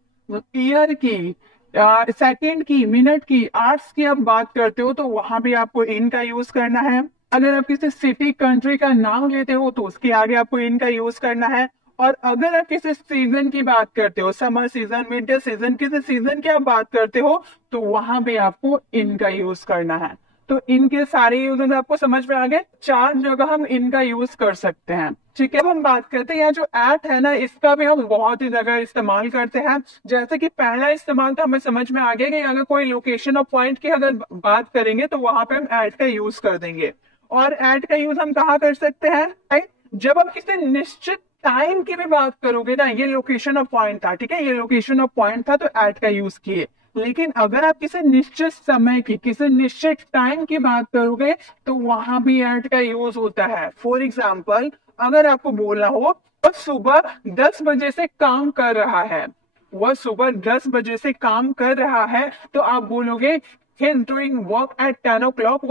ईयर की, सेकंड की, मिनट की, आवर्स की आप बात करते हो तो वहां भी आपको इनका यूज करना है। अगर आप किसी सिटी कंट्री का नाम लेते हो तो उसके आगे आपको इनका यूज करना है। और अगर आप किसी सीजन की बात करते हो, समर सीजन, विंटर सीजन, किसी सीजन की आप बात करते हो तो वहां भी आपको इनका यूज करना है। तो इनके सारे यूज आपको समझ में आ गए, 4 जगह हम इनका यूज कर सकते हैं, ठीक है। अब हम बात करते हैं, यह जो एट है ना, इसका भी हम बहुत ही जगह इस्तेमाल करते हैं। जैसे कि पहला इस्तेमाल तो हमें समझ में आ गया कि अगर कोई लोकेशन और पॉइंट की अगर बात करेंगे तो वहां पे हम एट का यूज कर देंगे। और एट का यूज हम कहाँ कर सकते हैं, right? जब आप किसी निश्चित टाइम की भी बात करोगे ना, ये लोकेशन ऑफ पॉइंट था, ठीक है, ये लोकेशन ऑफ पॉइंट था तो एट का यूज किए। लेकिन अगर आप किसी निश्चित समय की, किसी निश्चित टाइम की बात करोगे तो वहां भी एट का यूज होता है। फॉर एग्जाम्पल, अगर आपको बोलना हो वह सुबह 10 बजे से काम कर रहा है, वह सुबह 10 बजे से काम कर रहा है, तो आप बोलोगे he is doing work at 10 o'clock,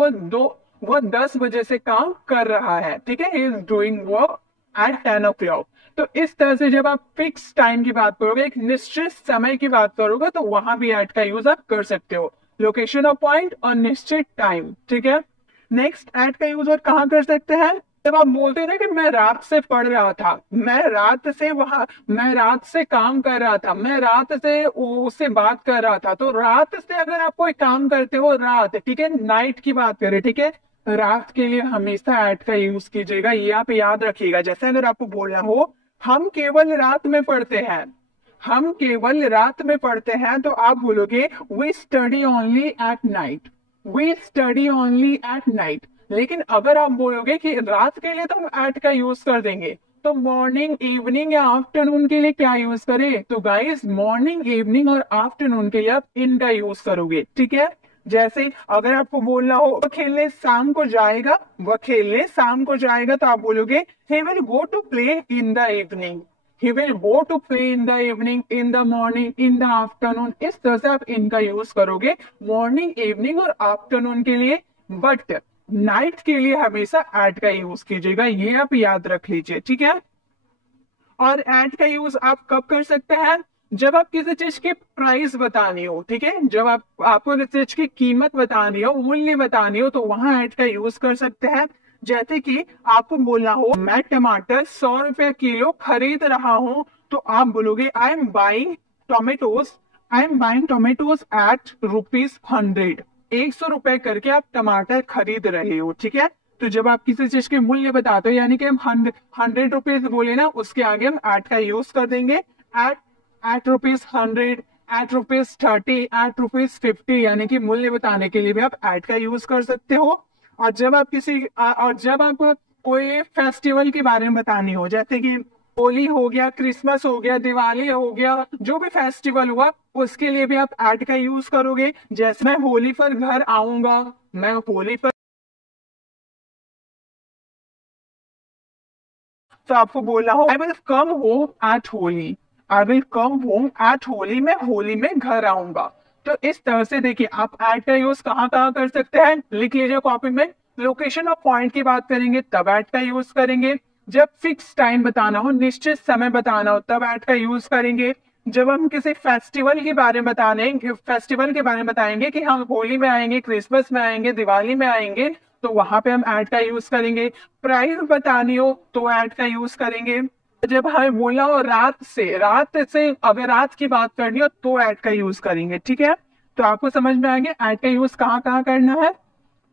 वह 10 बजे से काम कर रहा है, ठीक है, he is doing work at 10 o'clock। तो इस तरह से जब आप फिक्स टाइम की बात करोगे, एक निश्चित समय की बात करोगे, तो वहां भी एट का यूज आप कर सकते हो, लोकेशन ऑफ पॉइंट और निश्चित टाइम, ठीक है। नेक्स्ट, एट का यूज और कहाँ कर सकते हैं, जब आप बोलते हैं ना कि मैं रात से पढ़ रहा था, मैं रात से काम कर रहा था, मैं रात से उससे बात कर रहा था, तो रात से अगर आप कोई काम करते हो, रात, ठीक है, नाइट की बात करें, ठीक है, रात के लिए हमेशा एट का यूज कीजिएगा, ये आप याद रखिएगा। जैसे अगर आपको बोलना हो हम केवल रात में पढ़ते हैं, हम केवल रात में पढ़ते हैं, तो आप बोलोगे we study only at night, we study only at night. लेकिन अगर आप बोलोगे कि रात के लिए तो हम एट का यूज कर देंगे, तो मॉर्निंग, इवनिंग या आफ्टरनून के लिए क्या यूज करें, तो गाइस मॉर्निंग, इवनिंग और आफ्टरनून के लिए आप इनका यूज करोगे, ठीक है। जैसे अगर आपको बोलना हो वह खेलने शाम को जाएगा, वह खेलने शाम को जाएगा, तो आप बोलोगे he will go to play in the evening, he will go to play in the evening, in the morning, in the afternoon। इस तरह से आप इनका यूज करोगे मॉर्निंग, इवनिंग और आफ्टरनून के लिए। बट नाइट के लिए हमेशा एट का यूज कीजिएगा, ये आप याद रख लीजिए, ठीक है। और एट का यूज आप कब कर सकते हैं, जब आप किसी चीज की प्राइस बतानी हो, ठीक है, जब आपको किसी चीज की कीमत बतानी हो, मूल्य बतानी हो, तो वहां एट का यूज कर सकते हैं। जैसे कि आपको बोलना हो मैं टमाटर 100 रुपए किलो खरीद रहा हूं, तो आप बोलोगे I am buying tomatoes at ₹100। 100 रुपए करके आप टमाटर खरीद रहे हो, ठीक है। तो जब आप किसी चीज के मूल्य बताते हो, यानी कि हम 100 रुपीज बोले ना, उसके आगे हम एट का यूज कर देंगे। At at rupees 100, at rupees 30, at rupees 50, यानी कि मूल्य बताने के लिए भी आप एट का यूज कर सकते हो। और जब आप कोई फेस्टिवल के बारे में बतानी हो, जैसे कि होली हो गया, क्रिसमस हो गया, दिवाली हो गया, जो भी फेस्टिवल हुआ, उसके लिए भी आप एट का यूज करोगे। जैसे मैं होली पर घर आऊंगा, मैं होली पर, तो आपको बोलना हो I will come home at Holi, I will come home at Holi, मैं होली में घर आऊंगा। तो इस तरह से देखिए आप एट का यूज कहाँ कहाँ कर सकते हैं, लिख लीजिए कॉपी में। लोकेशन और पॉइंट की बात करेंगे तब एट का यूज करेंगे। जब फिक्स टाइम बताना हो, निश्चित समय बताना हो, तब एट का यूज करेंगे। जब हम किसी फेस्टिवल के बारे में बताएंगे कि हम होली में आएंगे, क्रिसमस में आएंगे, दिवाली में आएंगे, तो वहां पे हम एट का यूज करेंगे। प्राइस बतानी हो तो एट का यूज करेंगे। जब हमें बोलना हो रात से अगर रात की बात करनी हो तो एट का यूज करेंगे, ठीक है। तो आपको समझ में आ गया एट का यूज कहाँ कहाँ करना है।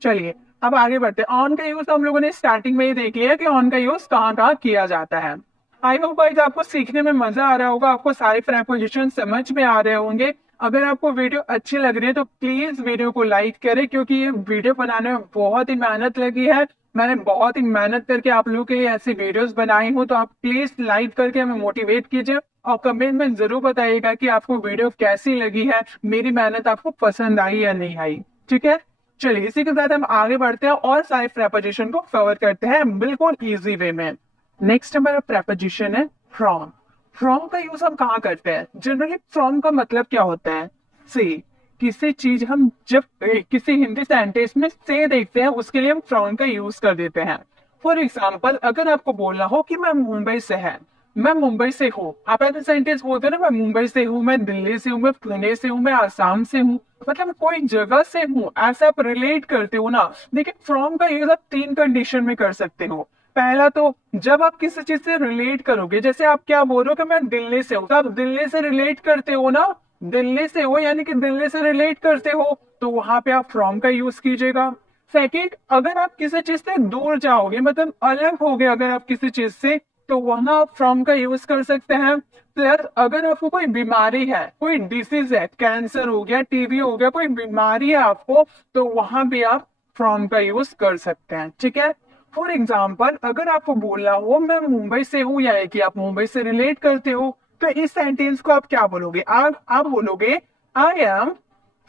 चलिए अब आगे बढ़ते हैं। ऑन का यूज हम लोगों ने स्टार्टिंग में ही देख लिया कि ऑन का यूज कहाँ कहाँ किया जाता है। आई होप गाइस आपको सीखने में मजा आ रहा होगा, आपको सारे प्रेपोजिशन समझ में आ रहे होंगे। अगर आपको वीडियो अच्छी लग रही है तो प्लीज वीडियो को लाइक करें, क्योंकि ये वीडियो बनाने में बहुत ही मेहनत लगी है। मैंने बहुत ही मेहनत करके आप लोगों के लिए ऐसी वीडियोस बनाई हूँ, तो आप प्लीज लाइक करके हमें मोटिवेट कीजिए और कमेंट में जरूर बताइएगा कि आपको वीडियो कैसी लगी है, मेरी मेहनत आपको पसंद आई या नहीं आई, ठीक है। चलिए इसी के साथ हम आगे बढ़ते हैं और सारे प्रेपोजिशन को कवर करते हैं बिल्कुल इजी वे में। नेक्स्ट हमारा प्रेपोजिशन है फ्रॉम। फ्रॉम का यूज हम कहाँ करते हैं? जनरली फ्रॉम का मतलब क्या होता है? से। किसी चीज हम जब किसी हिंदी सेंटेंस में से देखते हैं, उसके लिए हम फ्रॉम का यूज कर देते हैं। फॉर एग्जाम्पल, अगर आपको बोलना हो कि मैं मुंबई से है, मैं मुंबई से हूँ, आप ऐसे सेंटेंस बोलते हो ना, मैं मुंबई से हूँ, मैं दिल्ली से हूँ, मैं पुणे से हूँ, मैं आसाम से हूँ, मतलब कोई जगह से हूँ, ऐसा आप रिलेट करते हो ना। देखिए फ्रॉम का यूज आप 3 कंडीशन में कर सकते हो। पहला तो जब आप किसी चीज से रिलेट करोगे, जैसे आप क्या बोल रहे हो कि मैं दिल्ली से हूँ, तो आप दिल्ली से रिलेट करते हो ना, दिल्ली से हो यानी कि दिल्ली से रिलेट करते हो, तो वहां पे आप फ्रॉम का यूज कीजिएगा। सेकेंड, अगर आप किसी चीज से दूर जाओगे, मतलब अलग हो गए अगर आप किसी चीज से, तो वहां आप फ्रॉम का यूज कर सकते हैं। प्लस अगर आपको कोई बीमारी है, कोई डिसीज है, कैंसर हो गया, टीबी हो गया, कोई बीमारी है आपको, तो वहां भी आप फ्रॉम का यूज कर सकते हैं, ठीक है। फॉर एग्जाम्पल, अगर आपको बोलना हो मैं मुंबई से हूँ, या कि आप मुंबई से रिलेट करते हो, तो इस सेंटेंस को आप क्या बोलोगे? आप बोलोगे I am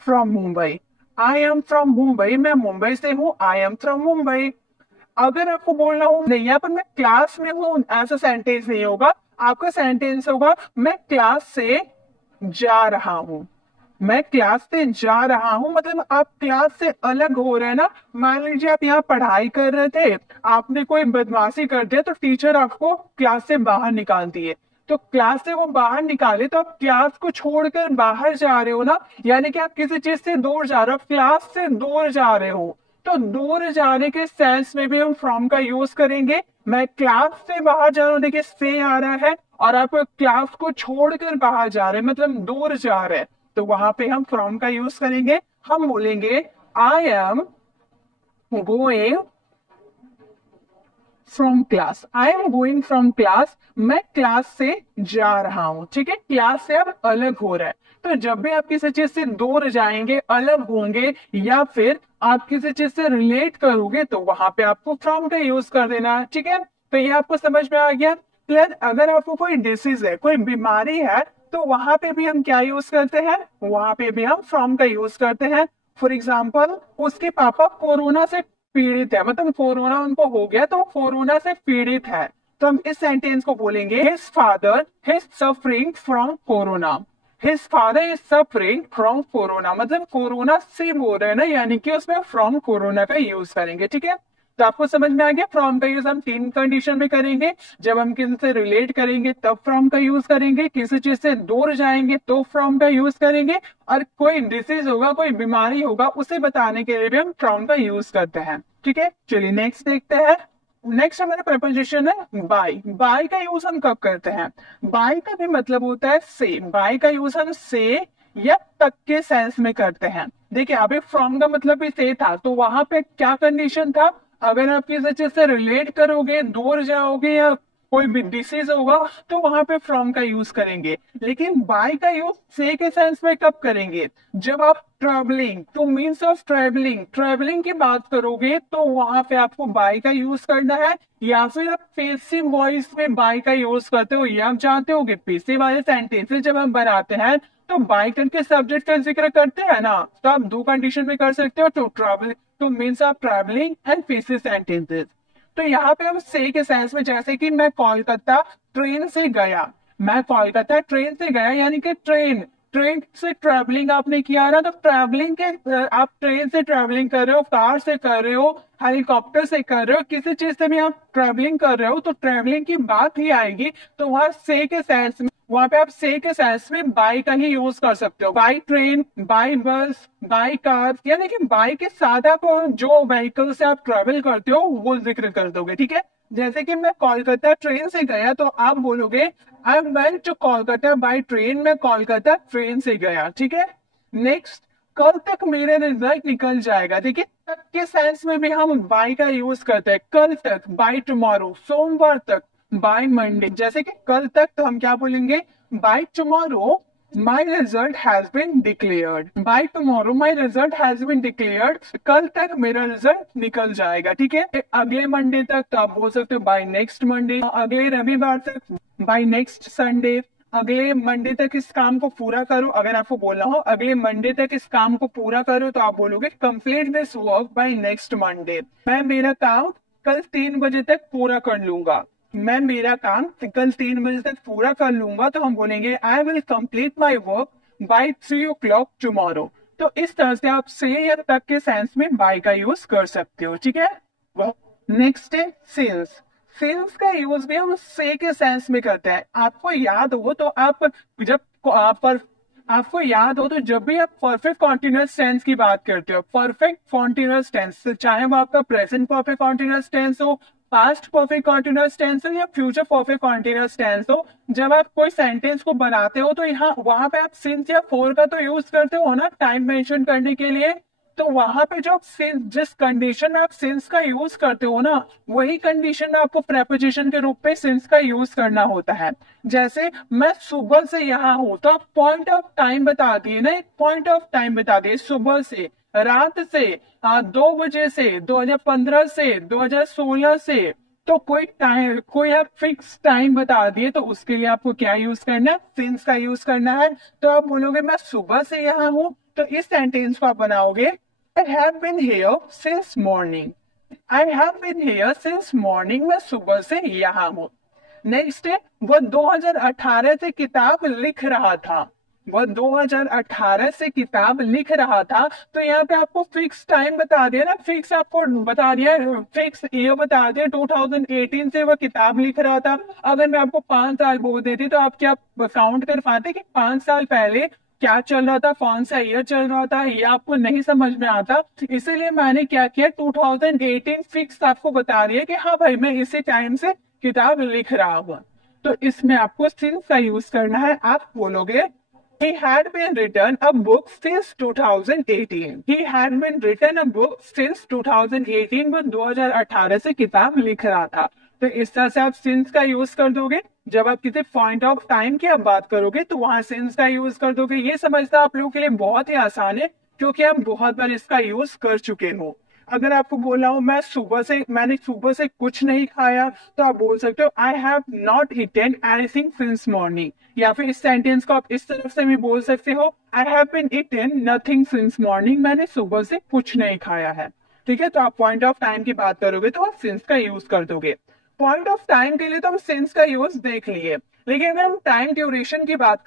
from Mumbai. I am from Mumbai, मैं मुंबई से हूँ, आई एम फ्रॉम मुंबई। अगर आपको बोलना हो नहीं यहाँ पर मैं क्लास में हूँ, ऐसा सेंटेंस नहीं होगा। आपका सेंटेंस होगा मैं क्लास से जा रहा हूँ। मैं क्लास से जा रहा हूँ मतलब आप क्लास से अलग हो रहे हैं ना। मान लीजिए आप यहाँ पढ़ाई कर रहे थे, आपने कोई बदमाशी कर दिया, तो टीचर आपको क्लास से बाहर निकाल दिए। तो क्लास से वो बाहर निकाले, तो आप क्लास को छोड़कर बाहर जा रहे हो ना, यानी कि आप किसी चीज से दूर जा रहे हो, क्लास से दूर जा रहे हो। तो दूर जाने के सेंस में भी हम फ्रॉम का यूज करेंगे। मैं क्लास से बाहर जा रहा हूँ, देखिए से आ रहा है, और आप क्लास को छोड़कर बाहर जा रहे हैं, मतलब दूर जा रहे हैं, तो वहां पे हम फ्रॉम का यूज करेंगे। हम बोलेंगे I am going from class, I am going from class, मैं क्लास से जा रहा हूँ, ठीक है। क्लास से अब अलग हो रहा है। तो जब भी आप किसी चीज से दूर जाएंगे, अलग होंगे, या फिर आप किसी चीज से रिलेट करोगे, तो वहां पे आपको फ्रॉम का यूज कर देना है, ठीक है। तो ये आपको समझ में आ गया। प्लस अगर आपको कोई डिसीज है, कोई बीमारी है, तो वहां पे भी हम क्या यूज करते हैं? वहां पे भी हम फ्रॉम का यूज करते हैं। फॉर एग्जाम्पल, उसके पापा कोरोना से पीड़ित है, मतलब कोरोना उनको हो गया, तो कोरोना से पीड़ित है, तो हम इस सेंटेंस को बोलेंगे his father his suffering from corona. His father is suffering from corona, मतलब कोरोना से बोल रहे हैं ना, यानी कि उसमें फ्रॉम कोरोना का यूज करेंगे, ठीक है। तो आपको समझ में आ गया फ्रॉम का यूज हम 3 कंडीशन में करेंगे। जब हम किसी से रिलेट करेंगे तब फ्रॉम का यूज करेंगे, किसी चीज से दूर जाएंगे तो फ्रॉम का यूज करेंगे, और कोई डिसीज होगा, कोई बीमारी होगा, उसे बताने के लिए भी हम फ्रॉम का यूज करते हैं, ठीक है। चलिए नेक्स्ट देखते हैं। नेक्स्ट हमारा प्रपोजिशन है बाय। बाय का यूज हम कब करते हैं? बाय का भी मतलब होता है से। बाय का यूज हम से या तक के सेंस में करते हैं। देखिए यहाँ पे फ्रॉम का मतलब भी से था, तो वहां पे क्या कंडीशन था, अगर आप किसी चीज से रिलेट करोगे, दूर जाओगे या कोई भी डिसीज होगा तो वहां पे फ्रॉम का यूज करेंगे। लेकिन बाय का यूज से के सेंस में कब करेंगे, जब आप ट्रेवलिंग, तो मीन्स ऑफ ट्रेवलिंग, ट्रेवलिंग की बात करोगे तो वहां पे आपको बाय का यूज करना है। या फिर आप पेसिव वॉइस में बाय का यूज करते हो, या आप जानते हो कि पेसिव वाले सेंटेंसेस जब हम बनाते हैं तो बाय करके सब्जेक्ट का जिक्र करते हैं ना, तो आप दो कंडीशन में कर सकते हो, to travel, to means of travelling and passive sentences. तो यहाँ पे हम से के सेंस में, जैसे कि मैं कोलकाता ट्रेन से गया, मैं कोलकाता ट्रेन से गया यानी कि ट्रेन, ट्रेन से ट्रेवलिंग आपने किया ना, तो ट्रेवलिंग के आप ट्रेन से ट्रेवलिंग कर रहे हो, कार से कर रहे हो, हेलीकॉप्टर से कर रहे हो, किसी चीज से भी आप ट्रेवलिंग कर रहे हो तो ट्रेवलिंग की बात ही आएगी। तो वहां से के सेंस में, वहां पे आप से के सेंस में बाय का ही यूज कर सकते हो, बाय ट्रेन, बाय बस, बाय कार, यानी कि बाय के साथ आप जो व्हीकल से आप ट्रेवल करते हो वो जिक्र कर दोगे, ठीक है। जैसे कि मैं कोलकाता ट्रेन से गया तो आप बोलोगे I went to Kolkata by train, मैं कोलकाता ट्रेन से गया, ठीक है। नेक्स्ट, कल तक मेरा रिजल्ट निकल जाएगा। देखिए तक के सेंस में भी हम बाय का यूज करते हैं, कल तक बाय टुमारो, सोमवार तक बाय मंडे। जैसे कि कल तक तो हम क्या बोलेंगे, by tomorrow my result has been declared, by tomorrow my result has been declared, कल तक मेरा रिजल्ट निकल जाएगा, ठीक है। अगले मंडे तक तो आप बोल सकते हो बाय नेक्स्ट मंडे, अगले रविवार तक बाय नेक्स्ट संडे, अगले मंडे तक इस काम को पूरा करो, अगर आपको बोलना हो अगले मंडे तक इस काम को पूरा करो तो आप बोलोगे complete this work by next Monday, मैं मेरा काम कल 3 बजे तक पूरा कर लूंगा, मैं मेरा काम कल 3 बजे तक पूरा कर लूंगा, तो हम बोलेंगे I will complete my work by 3 o'clock tomorrow. तो इस तरह से आप से या तक के सेंस में बाय का यूज कर सकते हो, ठीक है। नेक्स्ट है सिंस, सिंस का यूज भी हम से के सेंस में करते हैं। आपको याद हो तो आप जब पर आपको याद हो तो जब भी आप परफेक्ट कॉन्टिन्यूअस टेंस की बात करते हो, परफेक्ट कॉन्टिन्यूअस टेंस, चाहे वो आपका प्रेजेंट परफेक्ट कॉन्टिन्यूअस टेंस हो, पास्ट परफेक्ट कॉन्टिन्यूअस टेंस हो या फ्यूचर परफेक्ट कॉन्टिन्यूअस टेंस हो, जब आप कोई सेंटेंस को बनाते हो तो यहाँ वहां पे आप सिंस या फोर का तो यूज करते हो ना टाइम मेंशन करने के लिए। तो वहां पे जो सिंस, जिस कंडीशन में आप सिंस का यूज करते हो ना, वही कंडीशन में आपको प्रेपोजिशन के रूप में सिंस का यूज करना होता है। जैसे मैं सुबह से यहाँ हूं, तो आप पॉइंट ऑफ टाइम बता दिए ना, एक पॉइंट ऑफ टाइम बता दिए, सुबह से, रात से, 2 बजे से, 2015 से, 2016 से, तो कोई टाइम, कोई आप फिक्स टाइम बता दिए तो उसके लिए आपको क्या यूज करना है, सिंस का यूज करना है। तो आप बोलोगे मैं सुबह से यहाँ हूं, तो इस सेंटेंस को आप बनाओगे I have been here since morning, I have been here since morning, मैं सुबह से यहाँ हूँ। नेक्स्ट है वो 2018 से किताब लिख रहा था, वह 2018 से किताब लिख रहा था, तो यहाँ पे आपको फिक्स टाइम बता दिया ना, फिक्स आपको बता दिया, फिक्स ईयर बता दिया, 2018 से वह किताब लिख रहा था। अगर मैं आपको 5 साल बोल देती तो आप क्या काउंट कर पाते कि 5 साल पहले क्या चल रहा था, कौन सा ईयर चल रहा था, ये आपको नहीं समझ में आता। इसीलिए मैंने क्या किया, 2018 फिक्स आपको बता दिया कि हाँ भाई मैं इसी टाइम से किताब लिख रहा हूँ। तो इसमें आपको सिंस का यूज करना है, आप बोलोगे He had been written a book since 2018. He had been written a book since 2018. वो 2018 से किताब लिख रहा था। तो इस तरह से आप सिंस का यूज कर दोगे। जब आप किसी पॉइंट ऑफ टाइम की आप बात करोगे तो वहां सिंस का यूज कर दोगे। ये समझना आप लोगों के लिए बहुत ही आसान है क्योंकि आप बहुत बार इसका यूज कर चुके हो। अगर आपको बोला हो मैंने सुबह से कुछ नहीं खाया, तो आप बोल सकते हो I have not eaten anything since morning. या फिर इस सेंटेंस को आप इस तरफ से भी बोल सकते हो I have been eaten nothing since morning, मैंने सुबह से कुछ नहीं खाया है। ठीक है, तो आप पॉइंट ऑफ टाइम की बात करोगे तो आप सिंस का यूज कर दोगे। पॉइंट ऑफ टाइम के लिए तो हम सिंस का यूज देख लिए, लेकिन अगर हम टाइम ड्यूरेशन की बात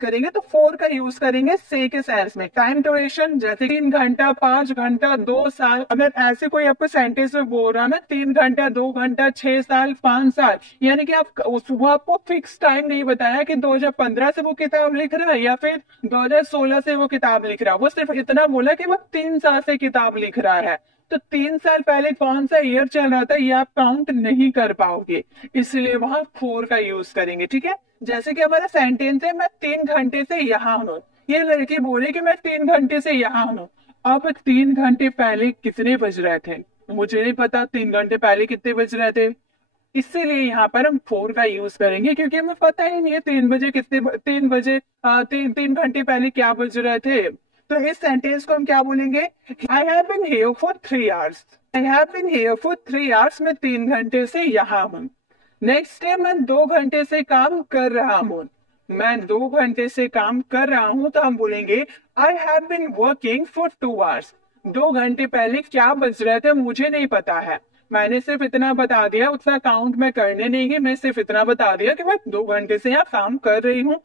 करेंगे, तो फोर का यूज करेंगे से के सेंस में। टाइम ड्यूरेशन जैसे 3 घंटा, 5 घंटा, 2 साल, अगर ऐसे कोई आपको सेंटेंस में बोल रहा ना 3 घंटा, 2 घंटा, 6 साल, 5 साल, यानी कि आप सुबह आपको फिक्स टाइम नहीं बताया कि 2015 से वो किताब लिख रहा है या फिर 2016 से वो किताब लिख रहा है, वो सिर्फ इतना बोला कि वो 3 साल से किताब लिख रहा है। तो 3 साल पहले कौन सा ईयर चल रहा था ये आप काउंट नहीं कर पाओगे, इसलिए वहां फोर का यूज करेंगे। ठीक है, जैसे कि हमारा सेंटेंस है मैं 3 घंटे से यहाँ हूँ, ये लड़की बोली कि मैं 3 घंटे से यहाँ हूँ। अब 3 घंटे पहले कितने बज रहे थे, मुझे नहीं पता 3 घंटे पहले कितने बज रहे थे, इसीलिए यहाँ पर हम फोर का यूज करेंगे, क्योंकि हमें पता ही नहीं है 3 बजे कितने, 3 बजे 3 घंटे पहले क्या बज रहे थे। तो इस सेंटेंस को हम क्या बोलेंगे, I have been here for 3 hours. I have been here for 3 hours, मैं 3 घंटे से यहाँ हूँ। नेक्स्ट डे, मैं 2 घंटे से काम कर रहा हूँ। मैं 2 घंटे से काम कर रहा हूँ, तो हम बोलेंगे I have been working for 2 hours. 2 घंटे पहले क्या बज रहे थे मुझे नहीं पता है, मैंने सिर्फ इतना बता दिया, उसका काउंट मैं करने नहीं गई, मैं सिर्फ इतना बता दिया कि मैं 2 घंटे से यहाँ काम कर रही हूँ।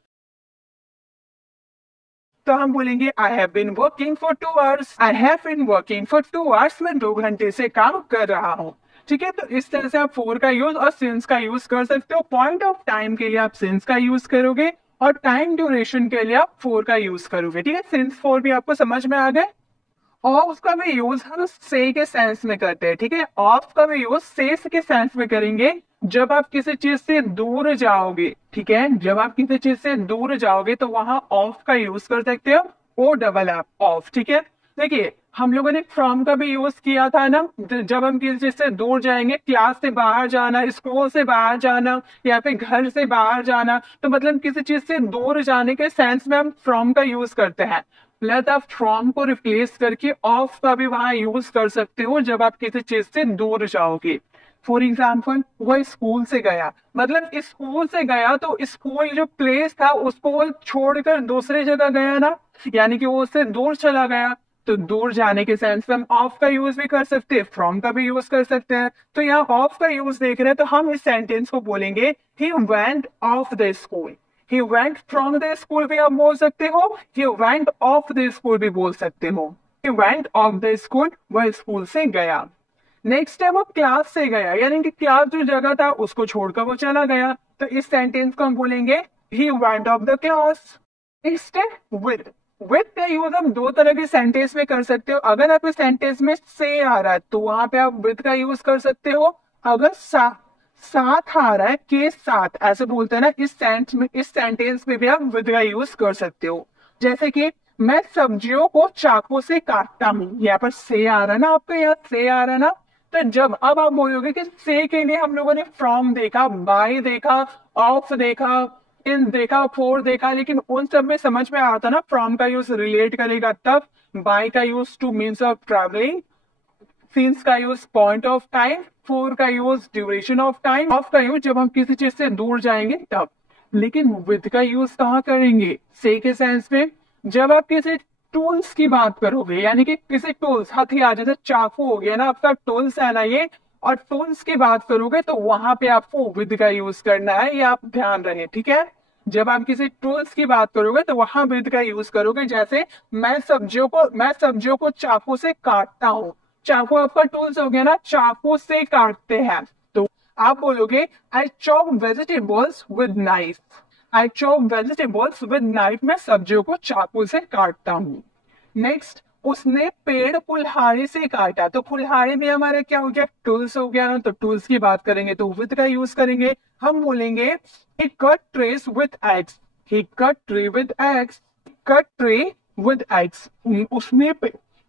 तो हम बोलेंगे I have been working for 2 hours. I have been working for 2 hours, मैं 2 घंटे से काम कर रहा हूँ। ठीक है, तो इस तरह से आप फोर का यूज और सिंस का यूज कर सकते हो। पॉइंट ऑफ टाइम के लिए आप सिंस का यूज करोगे और टाइम ड्यूरेशन के लिए आप फोर का यूज करोगे। ठीक है, सिंस फोर भी आपको समझ में आ गए। ऑफ का भी यूज हम से के सेंस में करते हैं। ठीक है, ऑफ का भी यूज से के सेंस में करेंगे जब आप किसी चीज से दूर जाओगे। ठीक है, जब आप किसी चीज से दूर जाओगे तो वहां ऑफ का यूज कर सकते हो, ओ डबल एफ ऑफ। ठीक है, देखिए हम लोगों ने फ्रॉम का भी यूज किया था ना, जब हम किसी चीज से दूर जाएंगे, क्लास से बाहर जाना, स्कूल से बाहर जाना या फिर घर से बाहर जाना, तो मतलब किसी चीज से दूर जाने के सेंस में हम फ्रॉम का यूज करते हैं। प्लस आप फ्रॉम को रिप्लेस करके ऑफ का भी वहां यूज कर सकते हो जब आप किसी चीज से दूर जाओगे। फॉर एग्जाम्पल, वो स्कूल से गया, मतलब स्कूल से गया तो स्कूल जो प्लेस था उसको वो छोड़कर दूसरे जगह गया ना, यानी कि वो उससे दूर चला गया। तो दूर जाने के सेंस में हम ऑफ का यूज भी कर सकते हैं, फ्रॉम का भी यूज कर सकते हैं। तो यहाँ ऑफ का यूज देख रहे हैं, तो हम इस सेंटेंस को बोलेंगे he went of the school. He went from the school भी आप बोल सकते हो, he went of the school भी बोल सकते हो। He went of the school, वह स्कूल से गया। नेक्स्ट है वो क्लास से गया, यानी कि क्लास जो जगह था उसको छोड़कर वो चला गया, तो इस सेंटेंस को हम बोलेंगे he went of the class. Next है विद। विद का यूज हम दो तरह के सेंटेंस में कर सकते हो। अगर आपके सेंटेंस में से आ रहा है तो वहां पे आप विद का यूज कर सकते हो। अगर साथ आ रहा है, के साथ ऐसे बोलते हैं ना, इस सेंटेंस में भी आप विद का यूज कर सकते हो। जैसे कि मैं सब्जियों को चाकू से काटता हूँ, यहाँ पर से आ रहा है ना, आपको यहाँ से आ रहा है ना। तो जब अब आप बोलोगे कि से के लिए हम लोगों ने फ्रॉम देखा, बाय देखा, ऑफ देखा, इन देखा, फोर देखा, लेकिन उन सब में समझ में आता ना फ्रॉम का यूज रिलेट करेगा तब, बाय का use to means of travelling, since का use point of time, for का use duration of time, of का यूज जब हम किसी चीज से दूर जाएंगे तब। लेकिन विद का यूज कहाँ करेंगे, से के सेंस में, जब आप किसी टूल्स की बात करोगे, यानी कि किसी टूल्स, हथियार, जैसे चाकू हो गया ना आपका टूल्स है ना ये, और टूल्स की बात करोगे तो वहां पे आपको विद का यूज करना है, ये आप ध्यान रहे। ठीक है, जब आप किसी टूल्स की बात करोगे तो वहां विद का यूज करोगे। जैसे मैं सब्जियों को चाकू से काटता हूँ, चाकू आपका टूल्स हो गया ना, चाकू से काटते हैं, तो आप बोलोगे I chop vegetables with knife. I chop vegetables with knife, मैं सब्जियों को चाकू से काटता हूँ। नेक्स्ट, उसने पेड़ कुल्हाड़ी से काटा, तो कुल्हाड़ी भी हमारा क्या हो गया, टूल्स हो गया ना, तो टूल्स की बात करेंगे तो विद का यूज करेंगे। हम बोलेंगे he cut trees with axe. He cut tree with axe. Cut tree with axe,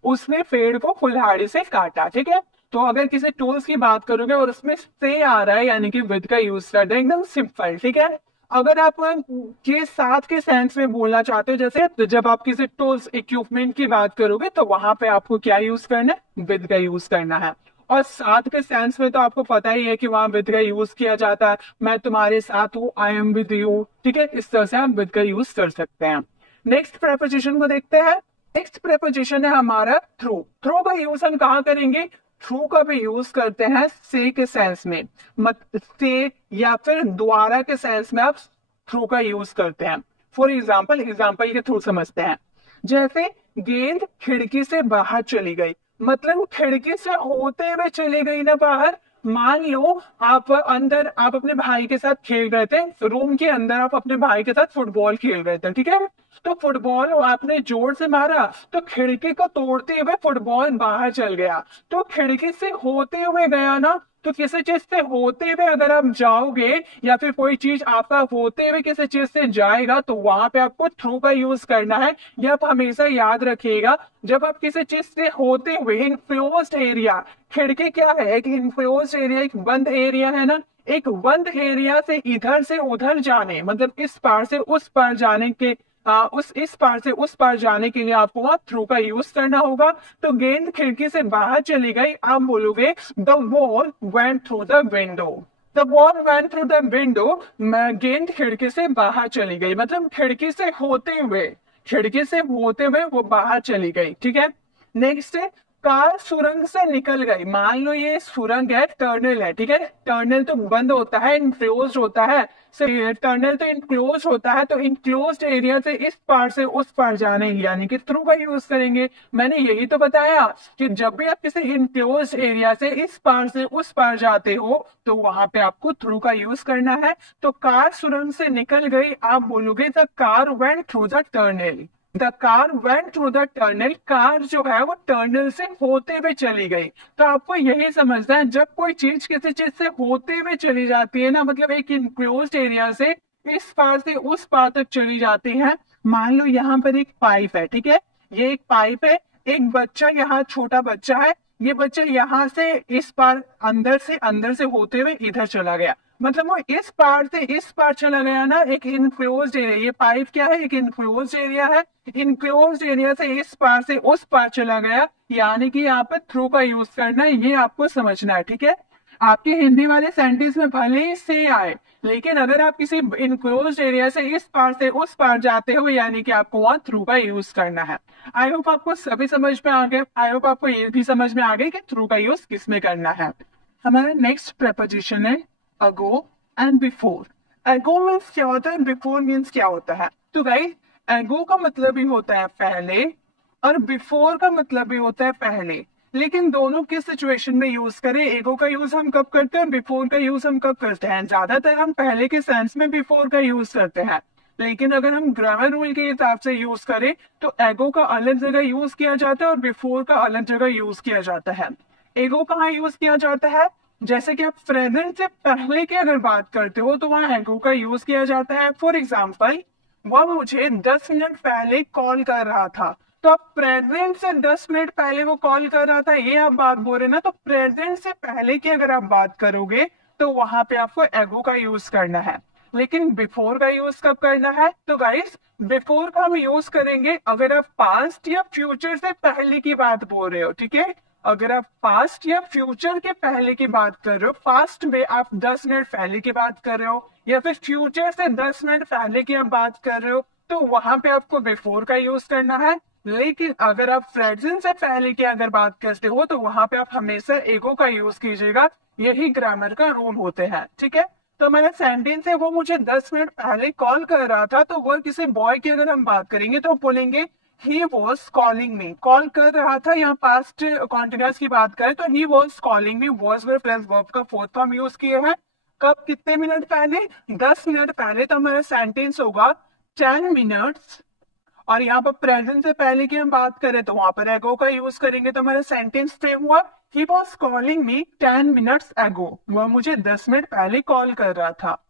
उसने पेड़ को कुल्हाड़ी से काटा। ठीक है, तो अगर किसी टूल्स की बात करोगे और उसमें से आ रहा है, यानी कि विद का यूज कर दें, एकदम सिंपल। ठीक है, अगर आप के साथ के सेंस में बोलना चाहते हो, जैसे तो जब आप किसी टूल्स इक्विपमेंट की बात करोगे तो वहां पे आपको क्या यूज करना है, विद का यूज करना है। और साथ के सेंस में तो आपको पता ही है कि वहां विद का यूज किया जाता है, मैं तुम्हारे साथ हूँ, आई एम विद यू। ठीक है, इस तरह से आप विद का यूज कर सकते हैं। नेक्स्ट प्रेपोजिशन को देखते हैं। नेक्स्ट प्रेपोजिशन है हमारा थ्रू। थ्रू का यूज हम कहाँ करेंगे, थ्रू का भी यूज करते हैं से के सेंस में, से या फिर द्वारा के सेंस में आप थ्रू का यूज करते हैं। फॉर एग्जाम्पल के थ्रू समझते हैं। जैसे गेंद खिड़की से बाहर चली गई, मतलब खिड़की से होते हुए चली गई ना बाहर। मान लो आप अपने भाई के साथ खेल रहे थे, रूम के अंदर आप अपने भाई के साथ फुटबॉल खेल रहे थे। ठीक है, तो फुटबॉल आपने जोर से मारा तो खिड़की को तोड़ते हुए फुटबॉल बाहर चल गया, तो खिड़की से होते हुए गया ना, तो किसी चीज से होते हुए अगर आप जाओगे या फिर कोई चीज आपका होते हुए किसी चीज से जाएगा तो वहां पे आपको थ्रू का यूज करना है। ये आप हमेशा याद रखिएगा। जब आप किसी चीज से होते हुए, इनक्लोज्ड एरिया, खिड़की क्या है, एक इनक्लोज्ड एरिया, एक बंद एरिया है ना, एक बंद एरिया से इधर से उधर जाने, मतलब इस पार से उस पार जाने के उस इस पार से उस पार जाने के लिए आपको वहां थ्रू का यूज करना होगा। तो गेंद खिड़की से बाहर चली गई, आप बोलोगे the ball went through the window. The ball went through the window, गेंद खिड़की से बाहर चली गई, मतलब खिड़की से होते हुए, खिड़की से होते हुए वो बाहर चली गई। ठीक है। नेक्स्ट है कार सुरंग से निकल गई। मान लो ये सुरंग है, टर्नल है। ठीक है। टर्नल तो बंद होता है, इनक्लोज होता है। टर्नल तो इनक्लोज होता है, तो इनक्लोज एरिया से इस पार से उस पार जाने यानी कि थ्रू का यूज करेंगे। मैंने यही तो बताया कि जब भी आप किसी इनक्लोज एरिया से इस पार से उस पार जाते हो तो वहां पे आपको थ्रू का यूज करना है। तो कार सुरंग से निकल गई, आप बोलोगे the car went through the tunnel. The car went through the tunnel, car जो है वो टर्नल से होते हुए चली गई। तो आपको यही समझना है, जब कोई चीज किसी चीज से होते हुए चली जाती है ना, मतलब एक इनक्लोज्ड एरिया से इस पार से उस पार तक चली जाती है। मान लो यहाँ पर एक पाइप है। ठीक है। ये एक पाइप है, एक बच्चा यहाँ, छोटा बच्चा है, ये बच्चा यहाँ से इस पार अंदर से होते हुए इधर चला गया, मतलब वो इस पार से इस पार चला गया ना, एक इनक्लोज्ड एरिया। ये पाइप क्या है, एक इनक्लोज्ड एरिया है। इनक्लोज्ड एरिया से इस पार से उस पार चला गया, यानी कि यहाँ पर थ्रू का यूज करना है, ये आपको समझना है। ठीक है। आपके हिंदी वाले सेंटेंस में भले ही से आए, लेकिन अगर आप किसी इनक्लोज्ड एरिया से इस पार से उस पार जाते हो यानी कि आपको वहां थ्रू का यूज करना है। आई होप आपको सभी समझ में आ गए। आई होप आपको ये भी समझ में आ गई कि थ्रू का यूज किस में करना है। हमारा नेक्स्ट प्रपोजिशन है ago and before. Ago means क्या होता है, बिफोर मीन्स क्या होता है। तो गाइस अगो का मतलब ही होता है पहले और बिफोर का मतलब भी होता है पहले, लेकिन दोनों किस सिचुएशन में यूज करें, एगो का यूज हम कब करते हैं, बिफोर का यूज हम कब करते हैं। ज्यादातर हम पहले के सेंस में बिफोर का यूज करते हैं, लेकिन अगर हम ग्रामर रूल के हिसाब से यूज करें तो एगो का अलग जगह यूज किया जाता है और बिफोर का अलग जगह यूज किया जाता है। एगो कहाँ यूज किया जाता है, जैसे कि आप प्रेजेंट से पहले की अगर बात करते हो तो वहां एगो का यूज किया जाता है। फॉर एग्जाम्पल, वह मुझे 10 मिनट पहले कॉल कर रहा था, तो आप प्रेजेंट से 10 मिनट पहले वो कॉल कर रहा था, ये आप बात बोल रहे ना, तो प्रेजेंट से पहले की अगर आप बात करोगे तो वहां पे आपको एगो का यूज करना है। लेकिन बिफोर का यूज कब करना है, तो गाइस बिफोर का हम यूज करेंगे अगर आप पास्ट या फ्यूचर से पहले की बात बोल रहे हो। ठीक है। अगर आप पास्ट या फ्यूचर के पहले की बात कर रहे हो, पास्ट में आप 10 मिनट पहले की बात कर रहे हो या फिर फ्यूचर से 10 मिनट पहले की आप बात कर रहे हो, तो वहां पे आपको बिफोर का यूज करना है। लेकिन अगर आप प्रेजेंट से पहले की अगर बात करते हो तो वहां पे आप हमेशा एगो का यूज कीजिएगा। यही ग्रामर का रूल होते हैं। ठीक है। तो मेरा सेंटेंस है, वो मुझे 10 मिनट पहले कॉल कर रहा था, तो वो किसी बॉय की अगर हम बात करेंगे तो बोलेंगे he was calling me. Call कर रहा था, यहाँ पास्ट कॉन्टिन्यूअस की बात करें तो he was calling me, was verb plus verb का फोर्थ फॉर्म यूज किए हैं। कब, कितने मिनट पहले, 10 मिनट पहले। तो हमारा सेंटेंस होगा 10 मिनट्स। और यहाँ पर प्रेजेंट से पहले की हम बात करें तो वहां पर एगो का यूज करेंगे, तो हमारा सेंटेंस फ्रेम हुआ he was calling me 10 minutes एगो, वह मुझे 10 मिनट पहले कॉल कर रहा था।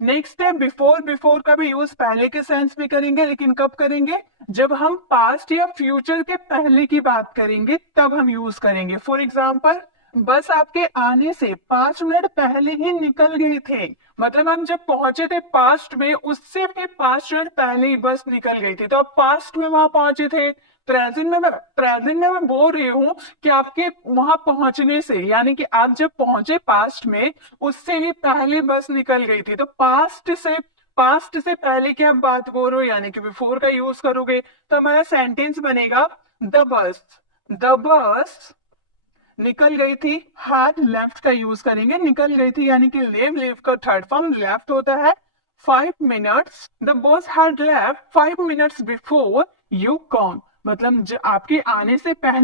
नेक्स्ट है बिफोर। बिफोर का भी यूज पहले के सेंस में करेंगे, लेकिन कब करेंगे, जब हम पास्ट या फ्यूचर के पहले की बात करेंगे तब हम यूज करेंगे। फॉर एग्जाम्पल, बस आपके आने से 5 मिनट पहले ही निकल गए थे, मतलब हम जब पहुंचे थे पास्ट में उससे भी 5 मिनट पहले ही बस निकल गई थी, तो आप पास्ट में वहां पहुंचे थे। प्रेजेंट में मैं बोल रही हूँ कि आपके वहां पहुंचने से, यानी कि आप जब पहुंचे पास्ट में उससे ही पहले बस निकल गई थी, तो पास्ट से पहले की आप बात बोल रहे हो यानी कि बिफोर का यूज करोगे। तो हमारा सेंटेंस बनेगा द बस निकल गई थी, हैड लेफ्ट का यूज करेंगे। निकल गई थी यानी कि लेव का थर्ड फॉर्म लेफ्ट होता है। 5 minutes, the bus had left 5 minutes before you com, मतलब आपके आने से 5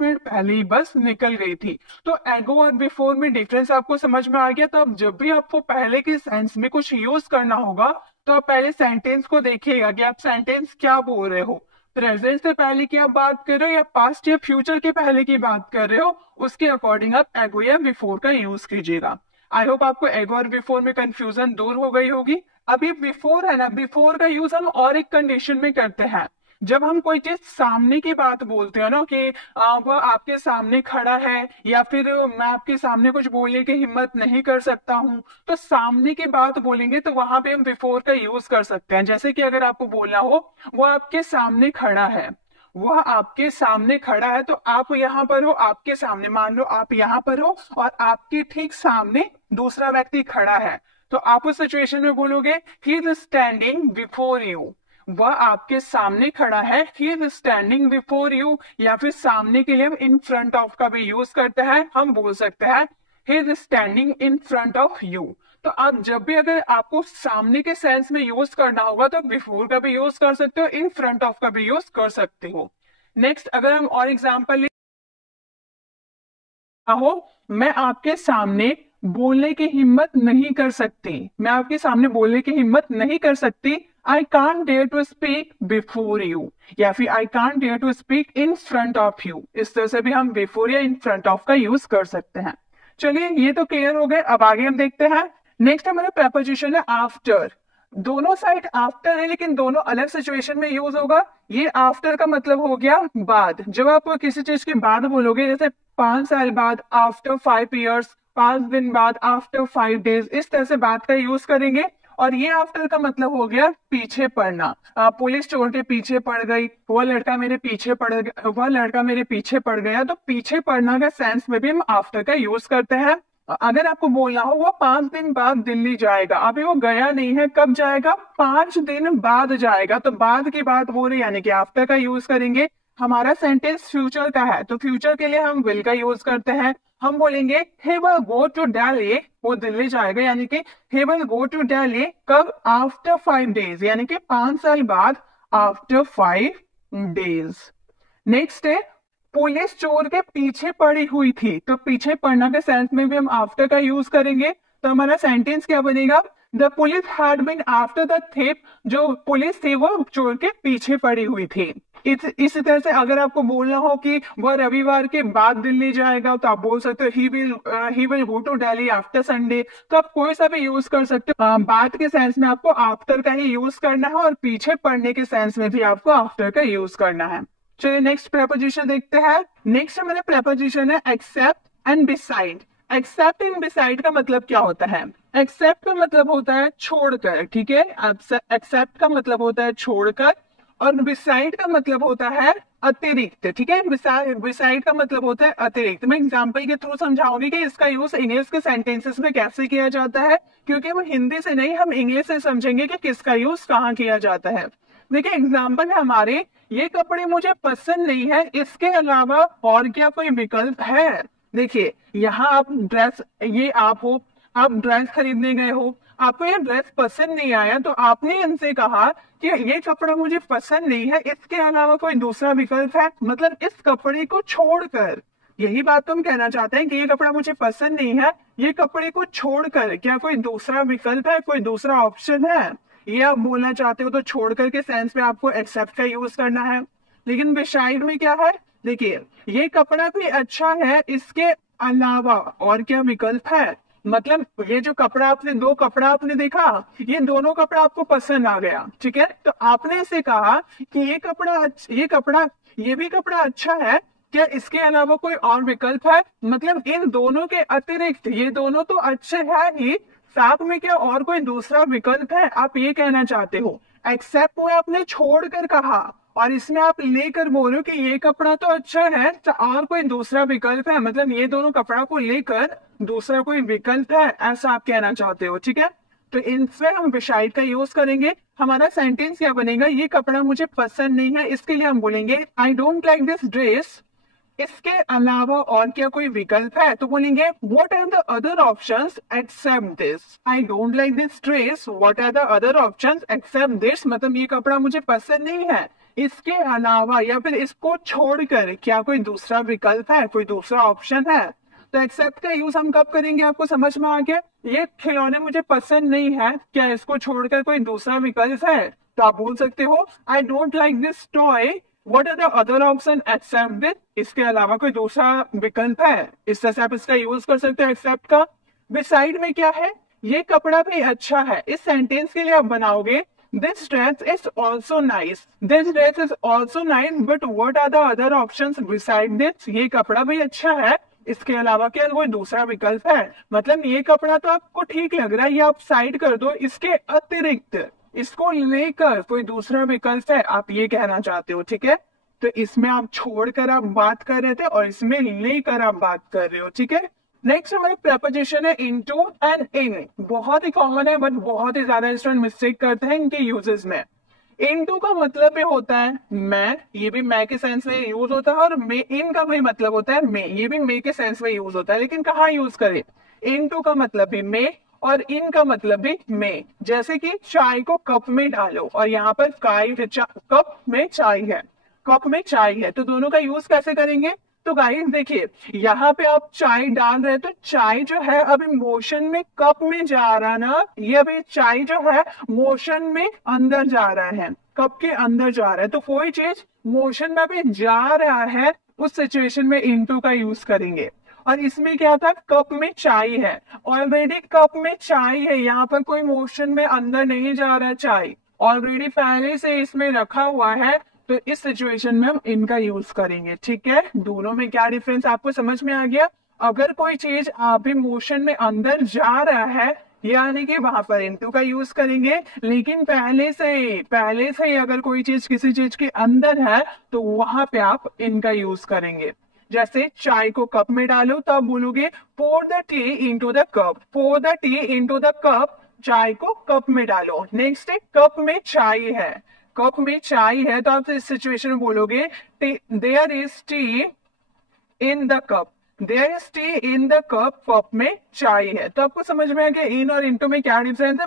मिनट पहले ही बस निकल गई थी। तो एगो और बिफोर में डिफरेंस आपको समझ में आ गया। तो अब जब भी आपको पहले के सेंस में कुछ यूज करना होगा तो आप पहले सेंटेंस को देखिएगा कि आप सेंटेंस क्या बोल रहे हो। प्रेजेंट से पहले की आप बात कर रहे हो या पास्ट या फ्यूचर के पहले की बात कर रहे हो, उसके अकॉर्डिंग आप एगो या बिफोर का यूज कीजिएगा। आई होप आपको एगो और बिफोर में कंफ्यूजन दूर हो गई होगी। अभी बिफोर है ना, बिफोर का यूज हम और एक कंडीशन में करते हैं। जब हम कोई चीज सामने की बात बोलते हैं ना कि वह आपके सामने खड़ा है, या फिर मैं आपके सामने कुछ बोलने की हिम्मत नहीं कर सकता हूँ, तो सामने की बात बोलेंगे तो वहां पे हम बिफोर का यूज कर सकते हैं। जैसे कि अगर आपको बोलना हो वो आपके सामने खड़ा है, वह आपके सामने खड़ा है, तो आप यहाँ पर हो, आपके सामने, मान लो आप यहाँ पर हो और आपके ठीक सामने दूसरा व्यक्ति खड़ा है, तो आप उस सिचुएशन में बोलोगे he is standing before you. वह आपके सामने खड़ा है, he is standing before you. या फिर सामने के लिए हम इन फ्रंट ऑफ का भी यूज करते हैं, हम बोल सकते हैं he is standing in front of you. तो आप जब भी अगर आपको सामने के सेंस में यूज करना होगा तो बिफोर का भी यूज कर सकते हो, इन फ्रंट ऑफ का भी यूज कर सकते हो। नेक्स्ट अगर हम और एग्जाम्पल हो, मैं आपके सामने बोलने की हिम्मत नहीं कर सकती, मैं आपके सामने बोलने की हिम्मत नहीं कर सकती। I can't dare to speak before you, या फिर I can't dare to speak in front of you. इस तरह से भी हम बिफोर या इन फ्रंट ऑफ का यूज कर सकते हैं। चलिए ये तो क्लियर हो गए, अब आगे हम देखते हैं। नेक्स्ट हमारा प्रपोजिशन है आफ्टर। दोनों साइड आफ्टर है, लेकिन दोनों अलग सिचुएशन में यूज होगा। ये आफ्टर का मतलब हो गया बाद। जब आप किसी चीज के बाद बोलोगे, जैसे 5 साल बाद, आफ्टर 5 years, 5 दिन बाद, आफ्टर 5 days, इस तरह से बात का यूज करेंगे। और ये आफ्टर का मतलब हो गया पीछे पड़ना। पुलिस चोर के पीछे पड़ गई, वह लड़का मेरे पीछे पड़ गया, वह लड़का मेरे पीछे पड़ गया, तो पीछे पड़ना का सेंस में भी हम आफ्टर का यूज करते हैं। अगर आपको बोलना हो वो 5 दिन बाद दिल्ली जाएगा, अभी वो गया नहीं है, कब जाएगा, 5 दिन बाद जाएगा, तो बाद की बात हो रही है, यानी कि आफ्टर का यूज करेंगे। हमारा सेंटेंस फ्यूचर का है, तो फ्यूचर के लिए हम विल का यूज करते हैं। हम बोलेंगे he will go to Delhi, वो दिल्ली जाएगा, यानी कि he will go to Delhi कब, आफ्टर 5 days, यानी कि 5 साल बाद, आफ्टर 5 days। नेक्स्ट है पुलिस चोर के पीछे पड़ी हुई थी, तो पीछे पड़ना के सेंस में भी हम आफ्टर का यूज करेंगे। तो हमारा सेंटेंस क्या बनेगा, the police had been after the thief, जो पुलिस थी वो चोर के पीछे पड़ी हुई थी। इस तरह से अगर आपको बोलना हो कि वह रविवार के बाद दिल्ली जाएगा, तो आप बोल सकते हो he will go to Delhi after Sunday. तो आप कोई सा भी यूज कर सकते हो। बाद के सेंस में आपको आफ्टर का ही यूज करना है, और पीछे पड़ने के सेंस में भी आपको आफ्टर का यूज करना है। चलिए नेक्स्ट प्रपोजिशन देखते हैं। नेक्स्ट हमारा प्रपोजिशन है except and beside. Except and beside का मतलब क्या होता है, एक्सेप्ट का मतलब होता है छोड़कर, ठीक है, एक्सेप्ट का मतलब होता है छोड़कर, और बिसाइड का मतलब होता है अतिरिक्त, ठीक है, बिसाइड का मतलब होता है अतिरिक्त। मैं एग्जांपल के थ्रू समझाऊंगी कि इसका यूज इंग्लिश के सेंटेंसेस में कैसे किया जाता है, क्योंकि हम हिंदी से नहीं, हम इंग्लिश से समझेंगे कि किसका यूज कहाँ किया जाता है। देखिए एग्जाम्पल है हमारे, ये कपड़े मुझे पसंद नहीं है, इसके अलावा और क्या कोई विकल्प है। देखिए यहाँ आप ड्रेस, ये आप हो, आप ड्रेस खरीदने गए हो, आपको ये ड्रेस पसंद नहीं आया, तो आपने इनसे कहा कि ये कपड़ा मुझे पसंद नहीं है, इसके अलावा कोई दूसरा विकल्प है, मतलब इस कपड़े को छोड़कर। यही बात तुम कहना चाहते हैं कि ये कपड़ा मुझे पसंद नहीं है, ये कपड़े को छोड़कर क्या कोई दूसरा विकल्प है, कोई दूसरा ऑप्शन है, ये आप बोलना चाहते हो। तो छोड़कर के सेंस में आपको एक्सेप्ट का यूज करना है। लेकिन बिसाइड में क्या है, देखिए ये कपड़ा भी अच्छा है, इसके अलावा और क्या विकल्प है, मतलब ये जो कपड़ा आपने, दो कपड़ा आपने देखा, ये दोनों कपड़ा आपको पसंद आ गया, ठीक है, तो आपने इसे कहा कि ये भी कपड़ा अच्छा है, क्या इसके अलावा कोई और विकल्प है, मतलब इन दोनों के अतिरिक्त ये दोनों तो अच्छे हैं ही, साथ में क्या और कोई दूसरा विकल्प है, आप ये कहना चाहते हो। एक्सेप्ट में आपने छोड़कर कहा, और इसमें आप लेकर बोल रहे हो कि ये कपड़ा तो अच्छा है, तो और कोई दूसरा विकल्प है, मतलब ये दोनों कपड़ा को लेकर दूसरा कोई विकल्प है, ऐसा आप कहना चाहते हो, ठीक है। तो इनसे हम बिसाइड का यूज करेंगे। हमारा सेंटेंस क्या बनेगा, ये कपड़ा मुझे पसंद नहीं है, इसके लिए हम बोलेंगे I don't like this dress, इसके अलावा और क्या कोई विकल्प है, तो बोलेंगे what are the other options except this. I don't like this dress, what are the other options except this, मतलब ये कपड़ा मुझे पसंद नहीं है, इसके अलावा या फिर इसको छोड़कर क्या कोई दूसरा विकल्प है, कोई दूसरा ऑप्शन है। तो एक्सेप्ट का यूज हम कब करेंगे, आपको समझ में आ गया। ये खिलौने मुझे पसंद नहीं है, क्या इसको छोड़कर कोई दूसरा विकल्प है, तो आप बोल सकते हो I don't like this toy, what are the other option except this, इसके अलावा कोई दूसरा विकल्प है, इस तरह से आप इसका यूज कर सकते हो एक्सेप्ट का। बिसाइड में क्या है, ये कपड़ा भी अच्छा है, इस सेंटेंस के लिए आप बनाओगे this dress is also nice, this dress is also nice but what are the other options beside this, ये कपड़ा भी अच्छा है, इसके अलावा क्या कोई दूसरा विकल्प है। मतलब ये कपड़ा तो आपको ठीक लग रहा है, ये आप साइड कर दो, इसके अतिरिक्त इसको लेकर कोई दूसरा विकल्प है, आप ये कहना चाहते हो, ठीक है। तो इसमें आप छोड़कर आप बात कर रहे थे और इसमें लेकर आप बात कर रहे हो, ठीक है। नेक्स्ट हमारे प्रपोजिशन है इनटू एंड इन, बहुत ही कॉमन है बट बहुत ही ज्यादा स्टूडेंट मिस्टेक करते हैं इनके यूजेस में। इनटू का मतलब भी होता है मैं, ये भी मैं के सेंस में यूज होता है, और मे इन का भी मतलब होता है मे, ये भी मे के सेंस में यूज होता है, लेकिन कहाँ यूज करें। इनटू का मतलब भी मे और इन का मतलब भी मे, जैसे कि चाय को कप में डालो और यहाँ पर कप में चाय है, कप में चाय है, तो दोनों का यूज कैसे करेंगे। तो गाइस देखिए, यहाँ पे आप चाय डाल रहे हैं तो चाय जो है अभी मोशन में कप में जा रहा ना, ये अभी चाय जो है मोशन में अंदर जा रहा है, कप के अंदर जा रहा है, तो कोई चीज मोशन में अभी जा रहा है उस सिचुएशन में इनटू का यूज करेंगे। और इसमें क्या था, कप में चाय है, ऑलरेडी कप में चाय है, यहाँ पर कोई मोशन में अंदर नहीं जा रहा है, चाय ऑलरेडी पहले से इसमें रखा हुआ है, तो इस सिचुएशन में हम इनका यूज करेंगे, ठीक है। दोनों में क्या डिफरेंस आपको समझ में आ गया। अगर कोई चीज अभी मोशन में अंदर जा रहा है यानी कि वहां पर इनटू का यूज करेंगे, लेकिन पहले से ही अगर कोई चीज किसी चीज के अंदर है तो वहां पे आप इनका यूज करेंगे। जैसे चाय को कप में डालो तो आप बोलोगे pour the tea into the cup, pour the tea into the cup, चाय को कप में डालो। नेक्स्ट है कप में चाय है, कप में चाय है तो आप इस सिचुएशन में बोलोगे there is tea in the cup, there is tea in the cup, cup में चाय है। तो आपको समझ में आ गया इन और इनटू में क्या डिफरेंस है,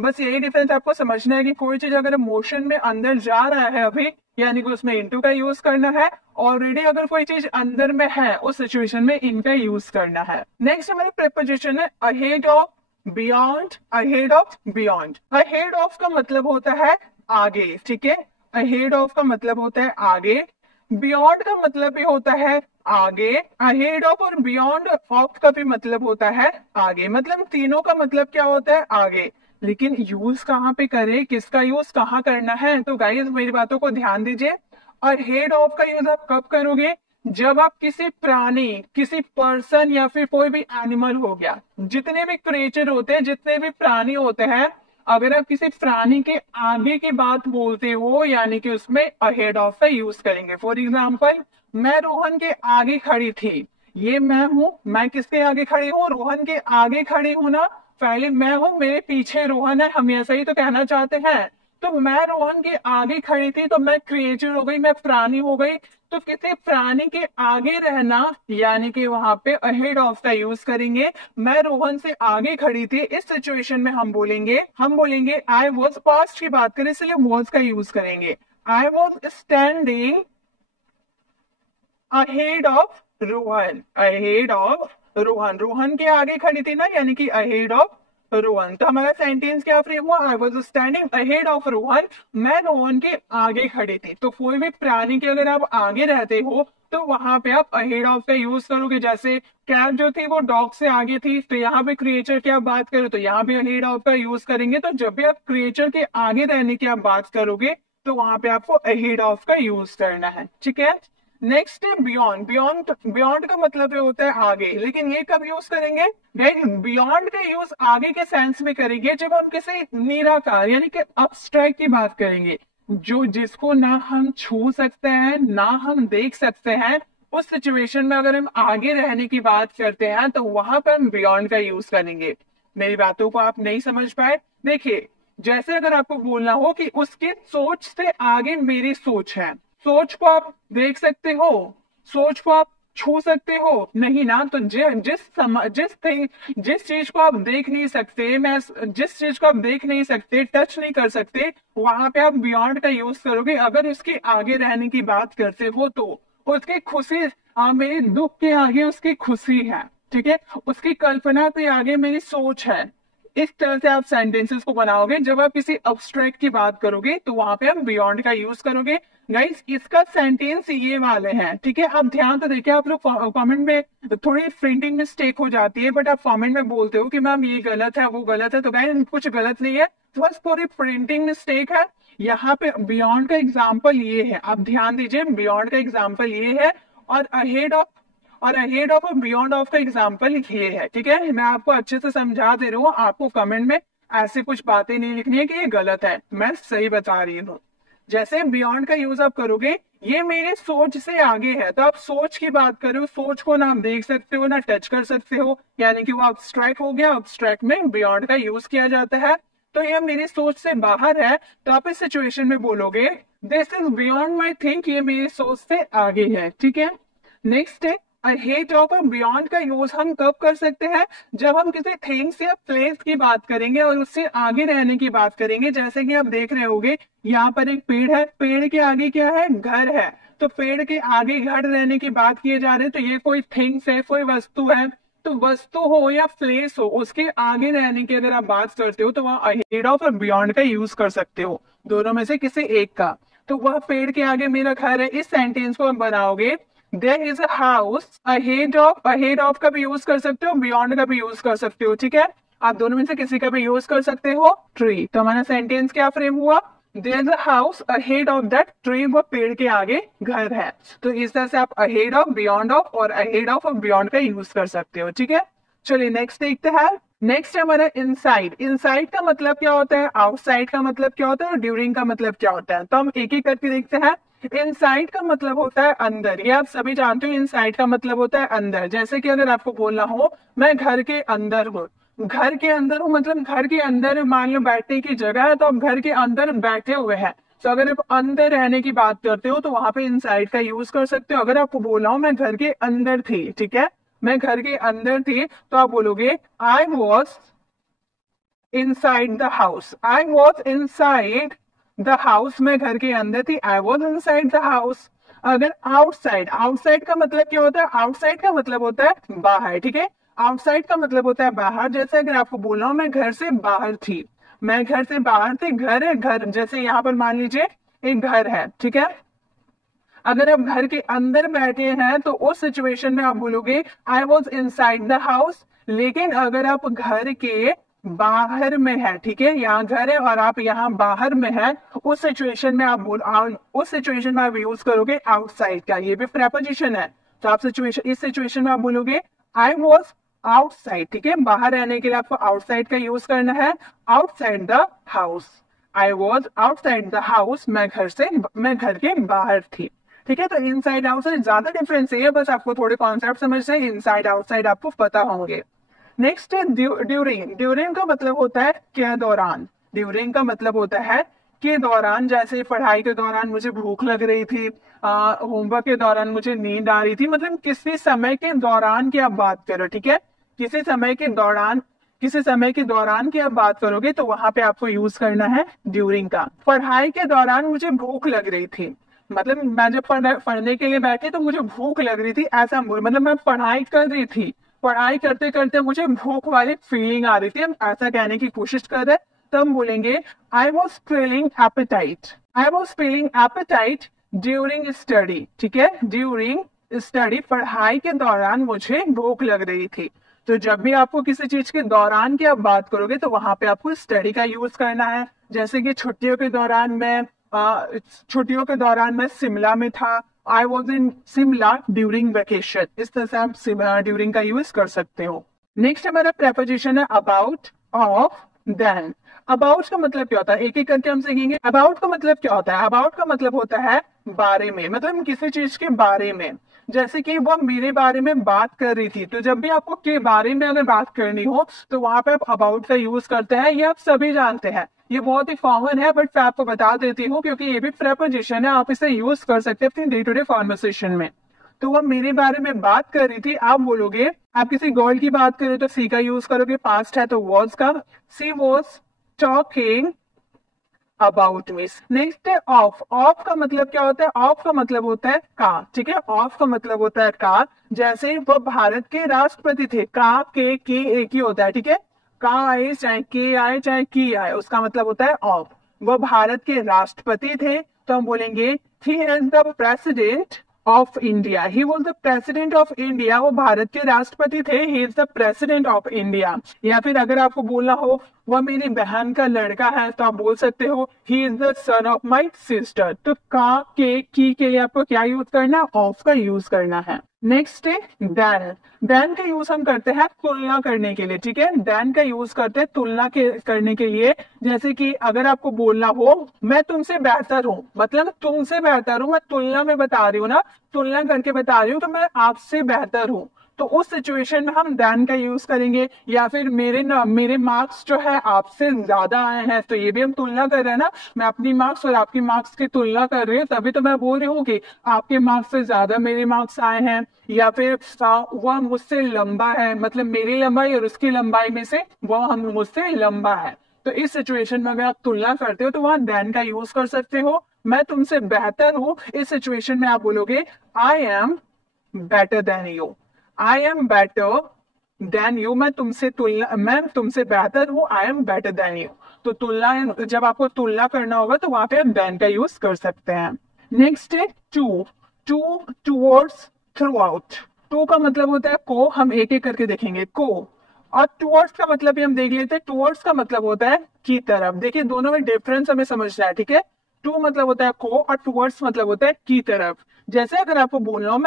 बस यही डिफरेंस आपको समझना है कि कोई चीज अगर मोशन में अंदर जा रहा है अभी यानी कि उसमें इनटू का यूज करना है, ऑलरेडी अगर कोई चीज अंदर में है उस सिचुएशन में इनका यूज करना है। नेक्स्ट हमारे प्रीपोजिशन है ahead of, beyond, ahead of, beyond. Ahead of का मतलब होता है आगे, ठीक है, अहेड ऑफ का मतलब होता है आगे, बियॉन्ड का मतलब भी होता है आगे, अहेड ऑफ और बियॉन्ड ऑफ का भी मतलब होता है आगे, मतलब तीनों का मतलब क्या होता है आगे। लेकिन यूज कहाँ पे करें, किसका यूज कहाँ करना है, तो गाइस मेरी बातों को ध्यान दीजिए। अहेड ऑफ का यूज आप कब करोगे, जब आप किसी प्राणी, किसी पर्सन या फिर कोई भी एनिमल हो गया, जितने भी क्रिएचर होते हैं, जितने भी प्राणी होते हैं, अगर आप किसी प्राणी के आगे की बात बोलते हो यानी कि उसमें अहेड ऑफ का यूज करेंगे। फॉर एग्जाम्पल मैं रोहन के आगे खड़ी थी, ये मैं हूं, मैं किसके आगे खड़ी हूँ, रोहन के आगे खड़ी हूं ना, पहले मैं हूं, मेरे पीछे रोहन है, हम ऐसा ही तो कहना चाहते हैं। तो मैं रोहन के आगे खड़ी थी तो मैं क्रिएचर हो गई, मैं प्राणी हो गई, तो किसी प्राणी के आगे रहना यानी कि वहां पे अहेड ऑफ का यूज करेंगे। मैं रोहन से आगे खड़ी थी, इस सिचुएशन में हम बोलेंगे आई वॉज, पास्ट की बात करें इसलिए वॉज का यूज करेंगे, I was standing ahead of Rohan, ahead of Rohan, Rohan के आगे खड़ी थी ना यानी कि अहेड ऑफ रोहन। तो हमारा सेंटेंस क्या फ्रेम हुआ, I was standing ahead of Rohan, मैं रोहन के आगे खड़ी थी। तो कोई भी प्राणी के अगर आप आगे रहते हो तो वहां पे आप अहेड ऑफ का यूज करोगे। जैसे कैट जो थी वो डॉग से आगे थी, तो यहाँ पे क्रिएचर की आप बात करो तो यहाँ पे अहेड ऑफ का यूज करेंगे। तो जब भी आप क्रिएचर के आगे रहने की आप बात करोगे तो वहां पे आपको अहेड ऑफ का यूज करना है, ठीक है। नेक्स्ट है बियॉन्ड, बियॉन्ड का मतलब ये होता है आगे, लेकिन ये कब यूज करेंगे, बियॉन्ड का यूज आगे के सेंस में करेंगे जब हम किसी निराकार यानी कि अब्स्ट्रैक्ट की बात करेंगे, जो जिसको ना हम छू सकते हैं ना हम देख सकते हैं, उस सिचुएशन में अगर हम आगे रहने की बात करते हैं तो वहां पर हम बियॉन्ड का यूज करेंगे। मेरी बातों को आप नहीं समझ पाए, देखिए जैसे अगर आपको बोलना हो कि उसकी सोच से आगे मेरी सोच है, सोच को आप देख सकते हो, सोच को आप छू सकते हो नहीं ना, तो जिस चीज को आप देख नहीं सकते, मैं जिस चीज को आप देख नहीं सकते, टच नहीं कर सकते, वहां पे आप बियॉन्ड का यूज करोगे। अगर उसके आगे रहने की बात करते हो तो उसकी खुशी, मेरे दुख के आगे उसकी खुशी है, ठीक है, उसकी कल्पना के आगे मेरी सोच है, इस तरह से आप सेंटेंसेस को बनाओगे। जब आप किसी अब्स्ट्रैक्ट की बात करोगे तो वहां पे आप बियॉन्ड का यूज करोगे। गाइस इसका सेंटेंस ये वाले हैं, ठीक है। आप ध्यान तो देखिए, आप लोग कमेंट में थोड़ी प्रिंटिंग मिस्टेक हो जाती है, बट आप कमेंट में बोलते हो कि मैम ये गलत है वो गलत है, तो गाइस कुछ गलत नहीं है, तो बस थोड़ी प्रिंटिंग मिस्टेक है। यहाँ पे बियॉन्ड का एग्जाम्पल ये है, आप ध्यान दीजिए, बियॉन्ड का एग्जाम्पल ये है, और अहेड ऑफ और बियॉन्ड ऑफ का एग्जाम्पल ये है, ठीक है। मैं आपको अच्छे से समझा दे रहा हूँ, आपको कमेंट में ऐसी कुछ बातें नहीं लिखनी है कि ये गलत है, मैं सही बता रही हूँ। जैसे बियॉन्ड का यूज आप करोगे, ये मेरे सोच से आगे है, तो आप सोच की बात करो, सोच को ना आप देख सकते हो ना टच कर सकते हो, यानी कि वो अब्स्ट्रैक्ट हो गया। अब्स्ट्रैक्ट में बियॉन्ड का यूज किया जाता है। तो ये मेरी सोच से बाहर है, तो आप इस सिचुएशन में बोलोगे this is beyond my think, ये मेरी सोच से आगे है, ठीक है। नेक्स्ट है अहेड ऑफ और बियॉन्ड का यूज हम कब कर सकते हैं, जब हम किसी थिंग्स या प्लेस की बात करेंगे और उससे आगे रहने की बात करेंगे। जैसे कि आप देख रहे होगे यहाँ पर एक पेड़ है, पेड़ के आगे क्या है, घर है, तो पेड़ के आगे घर रहने की बात किए जा रहे हैं, तो ये कोई थिंग्स है, कोई वस्तु है। तो वस्तु हो या प्लेस हो, उसके आगे रहने की अगर आप बात करते हो तो वह अहेड ऑफ और बियॉन्ड का यूज कर सकते हो, दोनों में से किसी एक का। तो वह पेड़ के आगे मेरा घर है, इस सेंटेंस को आप बनाओगे there is a house, ahead of का भी यूज कर सकते हो, बियॉन्ड का भी यूज कर सकते हो, ठीक है। आप दोनों में से किसी का भी यूज कर सकते हो। ट्री, तो हमारा सेंटेंस क्या फ्रेम हुआ, there is a house ahead of that tree, वो पेड़ के आगे घर है। तो इस तरह से आप अहेड ऑफ, बियॉन्ड ऑफ और अहेड ऑफ और बियॉन्ड का यूज कर सकते हो, ठीक है। चलिए नेक्स्ट देखते हैं। नेक्स्ट है हमारा इनसाइड। इनसाइड का मतलब क्या होता है, आउटसाइड का मतलब क्या होता है, और ड्यूरिंग का मतलब क्या होता है, तो हम एक एक करके देखते हैं। इनसाइड का मतलब होता है अंदर, ये आप सभी जानते हो। इनसाइड का मतलब होता है अंदर। जैसे कि अगर आपको बोलना हो मैं घर के अंदर हूँ, घर के अंदर हूँ मतलब घर के अंदर मान लो बैठने की जगह है, तो आप घर के अंदर बैठे हुए हैं। तो अगर आप अंदर रहने की बात करते हो तो वहां पे इनसाइड का यूज कर सकते हो। अगर आपको बोलना हो मैं घर के अंदर थी, ठीक है, मैं घर के अंदर थी, तो आप बोलोगे I was inside the house, I was inside the house, मैं घर के अंदर थी, I was inside the house. अगर आउटसाइड, आउटसाइड का मतलब क्या होता है, आउटसाइड का मतलब होता है बाहर, ठीक है। आउटसाइड का मतलब होता है बाहर। जैसे अगर आपको बोलना हो मैं घर से बाहर थी, मैं घर से बाहर थी, घर है, घर जैसे यहाँ पर मान लीजिए एक घर है, ठीक है। अगर आप घर के अंदर बैठे हैं तो उस सिचुएशन में आप बोलोगे I was inside the house. लेकिन अगर आप घर के बाहर में है, ठीक है, यहाँ घर है और आप यहाँ बाहर में है, उस सिचुएशन में उस सिचुएशन में आप यूज करोगे आउटसाइड का, ये भी प्रेपोजिशन है। तो आप इस सिचुएशन में आप बोलोगे आई वॉज आउटसाइड, ठीक है, बाहर रहने के लिए आपको आउटसाइड का यूज करना है, outside the house. I was outside the house, मैं घर के बाहर थी, ठीक है। तो इनसाइड आउटसाइड ज्यादा डिफरेंस है, बस आपको थोड़े कॉन्सेप्ट समझ से इनसाइड आउटसाइड आपको पता होंगे। नेक्स्ट है ड्यूरिंग। ड्यूरिंग का मतलब होता है के दौरान, ड्यूरिंग का मतलब होता है के दौरान। जैसे पढ़ाई के दौरान मुझे भूख लग रही थी, होमवर्क के दौरान मुझे नींद आ रही थी, मतलब किसी समय के दौरान की आप बात करो, ठीक है। किसी समय के दौरान, किसी समय के दौरान की आप बात करोगे तो वहां पे आपको यूज करना है ड्यूरिंग का। पढ़ाई के दौरान मुझे भूख लग रही थी, मतलब मैं जब पढ़ने के लिए बैठी तो मुझे भूख लग रही थी, ऐसा मतलब मैं पढ़ाई कर रही थी, पढ़ाई करते करते मुझे भूख वाली फीलिंग आ रही थी, हम ऐसा कहने की कोशिश कर रहे हैं। तो हम बोलेंगे I was feeling appetite, I was feeling appetite during study, ठीक है, ड्यूरिंग स्टडी, पढ़ाई के दौरान मुझे भूख लग रही थी। तो जब भी आपको किसी चीज के दौरान की आप बात करोगे तो वहां पे आपको स्टडी का यूज करना है। जैसे कि छुट्टियों के दौरान मैं शिमला में था, I was in Shimla during vacation, इस तरह से आप ड्यूरिंग का यूज कर सकते हो। नेक्स्ट हमारा प्रेपोजिशन है अबाउट, ऑफ, देन। अबाउट का मतलब क्या होता है, एक एक करके हम सीखेंगे। अबाउट का मतलब क्या होता है, अबाउट का मतलब होता है बारे में, मतलब किसी चीज के बारे में। जैसे कि वो मेरे बारे में बात कर रही थी, तो जब भी आपको के बारे में अगर बात करनी हो तो वहां पे आप अबाउट का यूज करते हैं, ये आप सभी जानते हैं, ये बहुत ही कॉमन है, बट मैं आपको बता देती हूँ क्योंकि ये भी प्रेपोजिशन है, आप इसे यूज कर सकते हैं अपनी डे टू डे कॉन्वर्सेशन में। तो वह मेरे बारे में बात कर रही थी, आप बोलोगे, आप किसी गर्ल की बात करें तो सी का यूज करोगे, पास्ट है तो वॉज का, she was talking about me. Next है ऑफ। ऑफ का मतलब क्या होता है, ऑफ का मतलब होता है का, ठीक है, ऑफ का मतलब होता है का। जैसे वो भारत के राष्ट्रपति थे, का के की एक ही होता है, ठीक है। का आए चाहे के आए चाहे की आए, उसका मतलब होता है ऑफ। वो भारत के राष्ट्रपति थे, तो हम बोलेंगे he is the president of India. He was the president of India, वो भारत के राष्ट्रपति थे, he is the president of India. या फिर अगर आपको बोलना हो वह मेरी बहन का लड़का है, तो आप बोल सकते हो he is the son of my sister. तो का के की के लिए आपको क्या यूज करना है, ऑफ का यूज करना है। नेक्स्ट है देन। देन का यूज हम करते हैं तुलना करने के लिए, ठीक है। देन का यूज करते हैं तुलना करने के लिए। जैसे कि अगर आपको बोलना हो मैं तुमसे बेहतर हूँ, मतलब तुमसे बेहतर हूँ, मैं तुलना में बता रही हूँ ना, तुलना करके बता रही हूँ, तो मैं आपसे बेहतर हूँ, तो उस सिचुएशन में हम देन का यूज करेंगे। या फिर मेरे मार्क्स जो है आपसे ज्यादा आए हैं, तो ये भी हम तुलना कर रहे हैं ना, मैं अपनी मार्क्स और आपकी मार्क्स की तुलना कर रही हूँ, तभी तो मैं बोल रही हूँ कि आपके मार्क्स से ज्यादा मेरे मार्क्स आए हैं। या फिर वह मुझसे लंबा है, मतलब मेरी लंबाई और उसकी लंबाई में से वह हम मुझसे लंबा है। तो इस सिचुएशन में अगर आप तुलना करते हो तो वहां देन का यूज कर सकते हो। मैं तुमसे बेहतर हूं, इस सिचुएशन में आप बोलोगे I am better than you. I am better than you, मैं तुमसे बेहतर हूँ, I am better than you. तो तुलना, जब आपको तुलना करना होगा तो वहां पे आप देन का यूज कर सकते हैं। नेक्स्ट है to. To, towards, throughout. To का मतलब होता है को, हम एक एक करके देखेंगे को। और टूवर्ड्स का मतलब भी हम देख लेते हैं। टूवर्ड्स का मतलब होता है की तरफ। देखिए दोनों में डिफरेंस हमें समझना है, ठीक है। टू मतलब होता है को और टूवर्ड्स मतलब होता है की तरफ। जैसे अगर आपको बोलना हो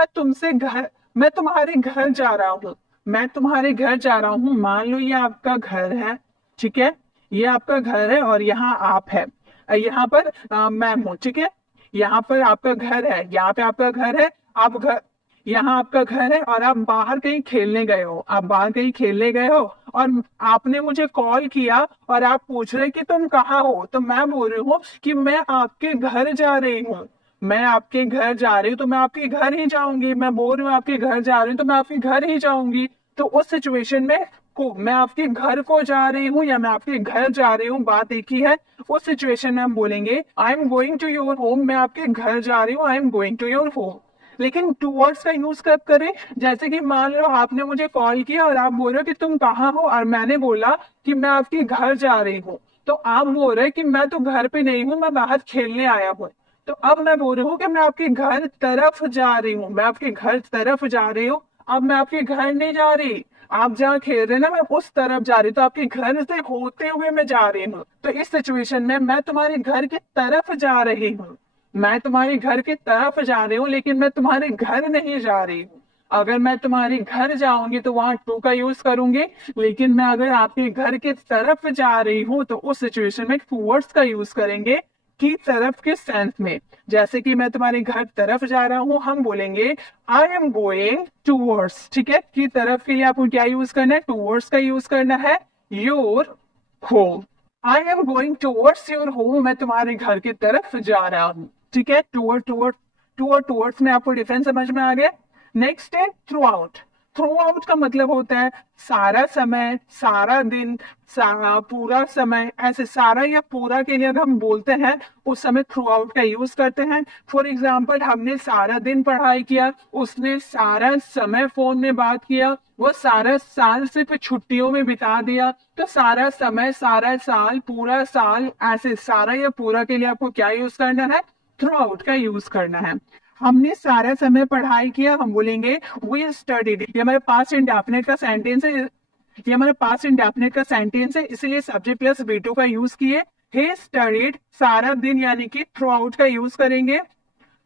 मैं तुम्हारे घर जा रहा हूँ, मैं तुम्हारे घर जा रहा हूँ, मान लो ये आपका घर है, ठीक है, ये आपका घर है और यहाँ आप है, यहाँ पर मैं हूँ, ठीक है। यहाँ पर आपका घर है, यहाँ पे आपका घर है, आप घर, यहाँ आपका घर है और आप बाहर कहीं खेलने गए हो, आप बाहर कहीं खेलने गए हो और आपने मुझे कॉल किया और आप पूछ रहे कि तुम कहाँ हो, तो मैं बोल रही हूँ कि मैं आपके घर जा रही हूँ, मैं आपके घर जा रही हूँ, तो मैं आपके घर ही जाऊंगी। मैं बोल रही हूँ आपके घर जा रही हूँ, तो मैं आपके घर ही जाऊंगी। तो उस सिचुएशन में को मैं आपके घर को जा रही हूँ या मैं आपके घर जा रही हूँ, बात एक ही है। उस सिचुएशन में हम बोलेंगे I am going to your home, मैं आपके घर जा रही हूँ, I am going to your home. लेकिन टूवर्ड्स का यूज कब करें, जैसे कि मान लो आपने मुझे कॉल किया और आप बोल रहे हो कि तुम कहाँ हो, और मैंने बोला कि मैं आपके घर जा रही हूँ, तो आप बोल रहे कि मैं तो घर पे नहीं हूँ, मैं बाहर खेलने आया हूँ। तो अब मैं बोल रही हूँ कि मैं आपके घर तरफ जा रही हूँ, मैं आपके घर तरफ जा रही हूँ। अब मैं आपके घर नहीं जा रही, आप जहाँ खेल रहे हैं ना, मैं उस तरफ जा रही हूँ, तो आपके घर से होते हुए मैं जा रही हूँ। तो इस सिचुएशन में मैं तुम्हारे घर की तरफ जा रही हूँ, मैं तुम्हारे घर की तरफ जा रही हूँ, लेकिन मैं तुम्हारे घर नहीं जा रही हूँ। अगर मैं तुम्हारे घर जाऊंगी तो वहां टू का यूज करूंगी, लेकिन मैं अगर आपके घर की तरफ जा रही हूँ तो उस सिचुएशन में टूवर्ड्स का यूज करेंगे की तरफ के सेंस में। जैसे कि मैं तुम्हारे घर तरफ जा रहा हूँ, हम बोलेंगे आई एम गोइंग टूवर्ड्स, ठीक है। की तरफ के लिए आपको क्या यूज करना है, टूवर्ड्स का यूज करना है, your home. I am going towards your home, मैं तुम्हारे घर की तरफ जा रहा हूँ, ठीक है। टूवर्ड्स में आपको डिफरेंस समझ में आ गया। नेक्स्ट है थ्रू आउट। थ्रू आउट का मतलब होता है सारा समय, सारा दिन, पूरा समय, ऐसे सारा या पूरा के लिए अगर हम बोलते हैं उस समय थ्रू आउट का यूज करते हैं। फॉर एग्जाम्पल हमने सारा दिन पढ़ाई किया, उसने सारा समय फोन में बात किया, वो सारा साल सिर्फ छुट्टियों में बिता दिया। तो सारा समय, सारा साल, पूरा साल, ऐसे सारा या पूरा के लिए आपको क्या यूज करना है, थ्रू आउट का यूज करना है। हमने सारा समय पढ़ाई किया, हम बोलेंगे वी स्टडीड। ये हमारे पास्ट इंडेफिनिट का सेंटेंस है, ये हमारे पास्ट इंडेफिनिट का सेंटेंस है, इसलिए सब्जेक्ट प्लस बी टू का यूज किए। हे स्टडीड, सारा दिन यानी कि थ्रू आउट का यूज करेंगे,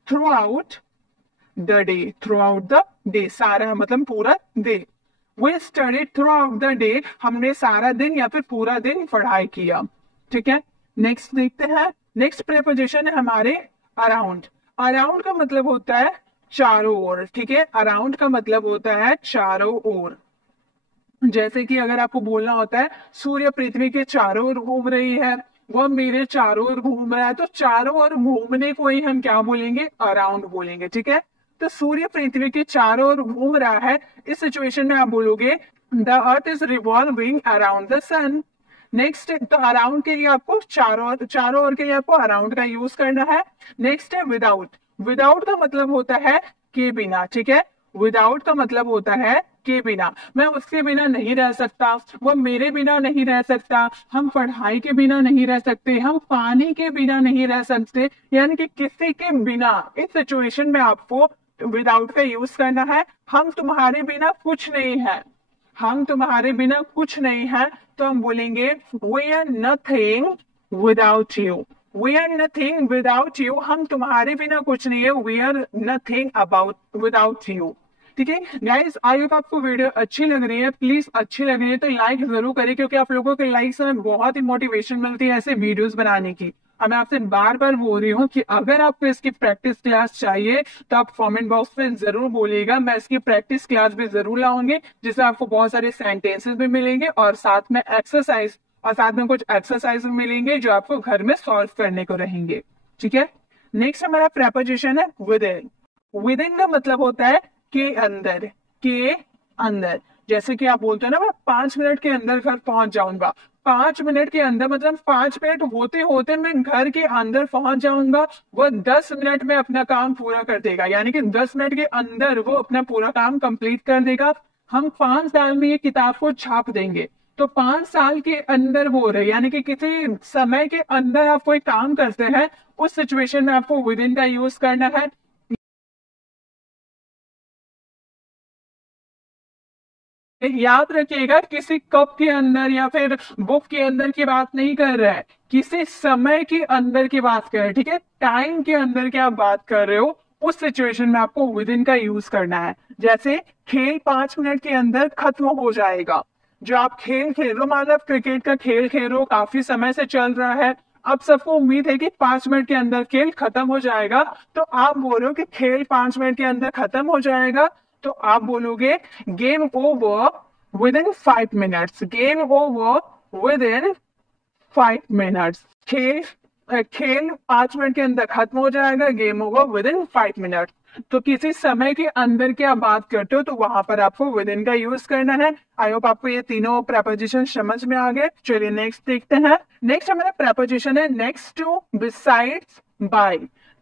throughout the day, throughout the day, सारा मतलब पूरा day. We studied throughout the day, हमने सारा दिन या फिर पूरा दिन पढ़ाई किया, ठीक है। नेक्स्ट देखते हैं। नेक्स्ट प्रेपोजिशन है हमारे अराउंड। अराउंड का मतलब होता है चारों ओर, ठीक है। अराउंड का मतलब होता है चारों ओर। जैसे कि अगर आपको बोलना होता है सूर्य पृथ्वी के चारों ओर घूम रही है, वह मेरे चारों ओर घूम रहा है, तो चारों ओर घूमने को ही हम क्या बोलेंगे, अराउंड बोलेंगे, ठीक है। तो सूर्य पृथ्वी के चारों ओर घूम रहा है, इस सिचुएशन में आप बोलोगे the earth is revolving around the sun. Next, तो अराउंड के लिए आपको चारों ओर के लिए आपको अराउंड का यूज करना है। नेक्स्ट है विदाउट। विदाउट का मतलब होता है के बिना, ठीक है। विदाउट का मतलब होता है के बिना। मैं उसके बिना नहीं रह सकता, वो मेरे बिना नहीं रह सकता, हम पढ़ाई के बिना नहीं रह सकते, हम पानी के बिना नहीं रह सकते, यानी कि किसी के बिना। इस सिचुएशन में आपको विदाउट का यूज करना है। हम तुम्हारे बिना कुछ नहीं है, हम तुम्हारे बिना कुछ नहीं है, तो हम बोलेंगे we are nothing without you. We are nothing without you, हम तुम्हारे बिना कुछ नहीं है। We are nothing about without you. ठीक है गाइस, आई होप आपको वीडियो अच्छी लग रही है। प्लीज अच्छी लग रही है तो लाइक जरूर करें, क्योंकि आप लोगों के लाइक से हमें बहुत ही मोटिवेशन मिलती है ऐसे वीडियोस बनाने की। अब मैं आपसे बार बार बोल रही हूँ कि अगर आपको इसकी प्रैक्टिस क्लास चाहिए तो आप कमेंट बॉक्स में जरूर बोलिएगा, मैं इसकी प्रैक्टिस क्लास भी जरूर लाऊंगी, जिसमें आपको बहुत सारे सेंटेंसेस भी मिलेंगे और साथ में एक्सरसाइज, और साथ में कुछ एक्सरसाइज मिलेंगे जो आपको घर में सॉल्व करने को रहेंगे। ठीक है, नेक्स्ट हमारा प्रेपोजिशन है विद इन। विद इन का मतलब होता है के अंदर, के अंदर। जैसे कि आप बोलते हो ना, मैं 5 मिनट के अंदर घर पहुंच जाऊंगा। 5 मिनट के अंदर मतलब 5 मिनट होते होते मैं घर के अंदर पहुंच जाऊंगा। वो 10 मिनट में अपना काम पूरा कर देगा, यानी कि 10 मिनट के अंदर वो अपना पूरा काम कंप्लीट कर देगा। हम 5 साल में ये किताब को छाप देंगे, तो 5 साल के अंदर वो रहे, यानी कि किसी समय के अंदर आप कोई काम करते हैं, उस सिचुएशन में आपको विद इन का यूज करना है। याद रखिएगा, किसी कप के अंदर या फिर बुक के अंदर की बात नहीं कर रहा है, किसी समय के अंदर की बात कर रहे हैं। ठीक है, टाइम के अंदर की आप बात कर रहे हो, उस सिचुएशन में आपको विद इन का यूज करना है। जैसे खेल 5 मिनट के अंदर खत्म हो जाएगा। जो आप खेल खेल रहे हो, मान लो आप क्रिकेट का खेल खेल रहे हो, काफी समय से चल रहा है, अब सबको उम्मीद है कि 5 मिनट के अंदर खेल खत्म हो जाएगा, तो आप बोल रहे हो कि खेल 5 मिनट के अंदर खत्म हो जाएगा, तो आप बोलोगे game over with in 5 minutes. Game over with in 5 minutes. खेल खेल 5 मिनट के अंदर खत्म हो जाएगा, game over with in 5 minute. तो किसी समय के अंदर की आप बात करते हो तो वहां पर आपको विद इन का यूज करना है। आई होप आपको ये तीनों प्रेपोजिशन समझ में आ गए। चलिए नेक्स्ट देखते हैं। नेक्स्ट हमारा प्रेपोजिशन है नेक्स्ट टू, बिसाइड्स, बाय।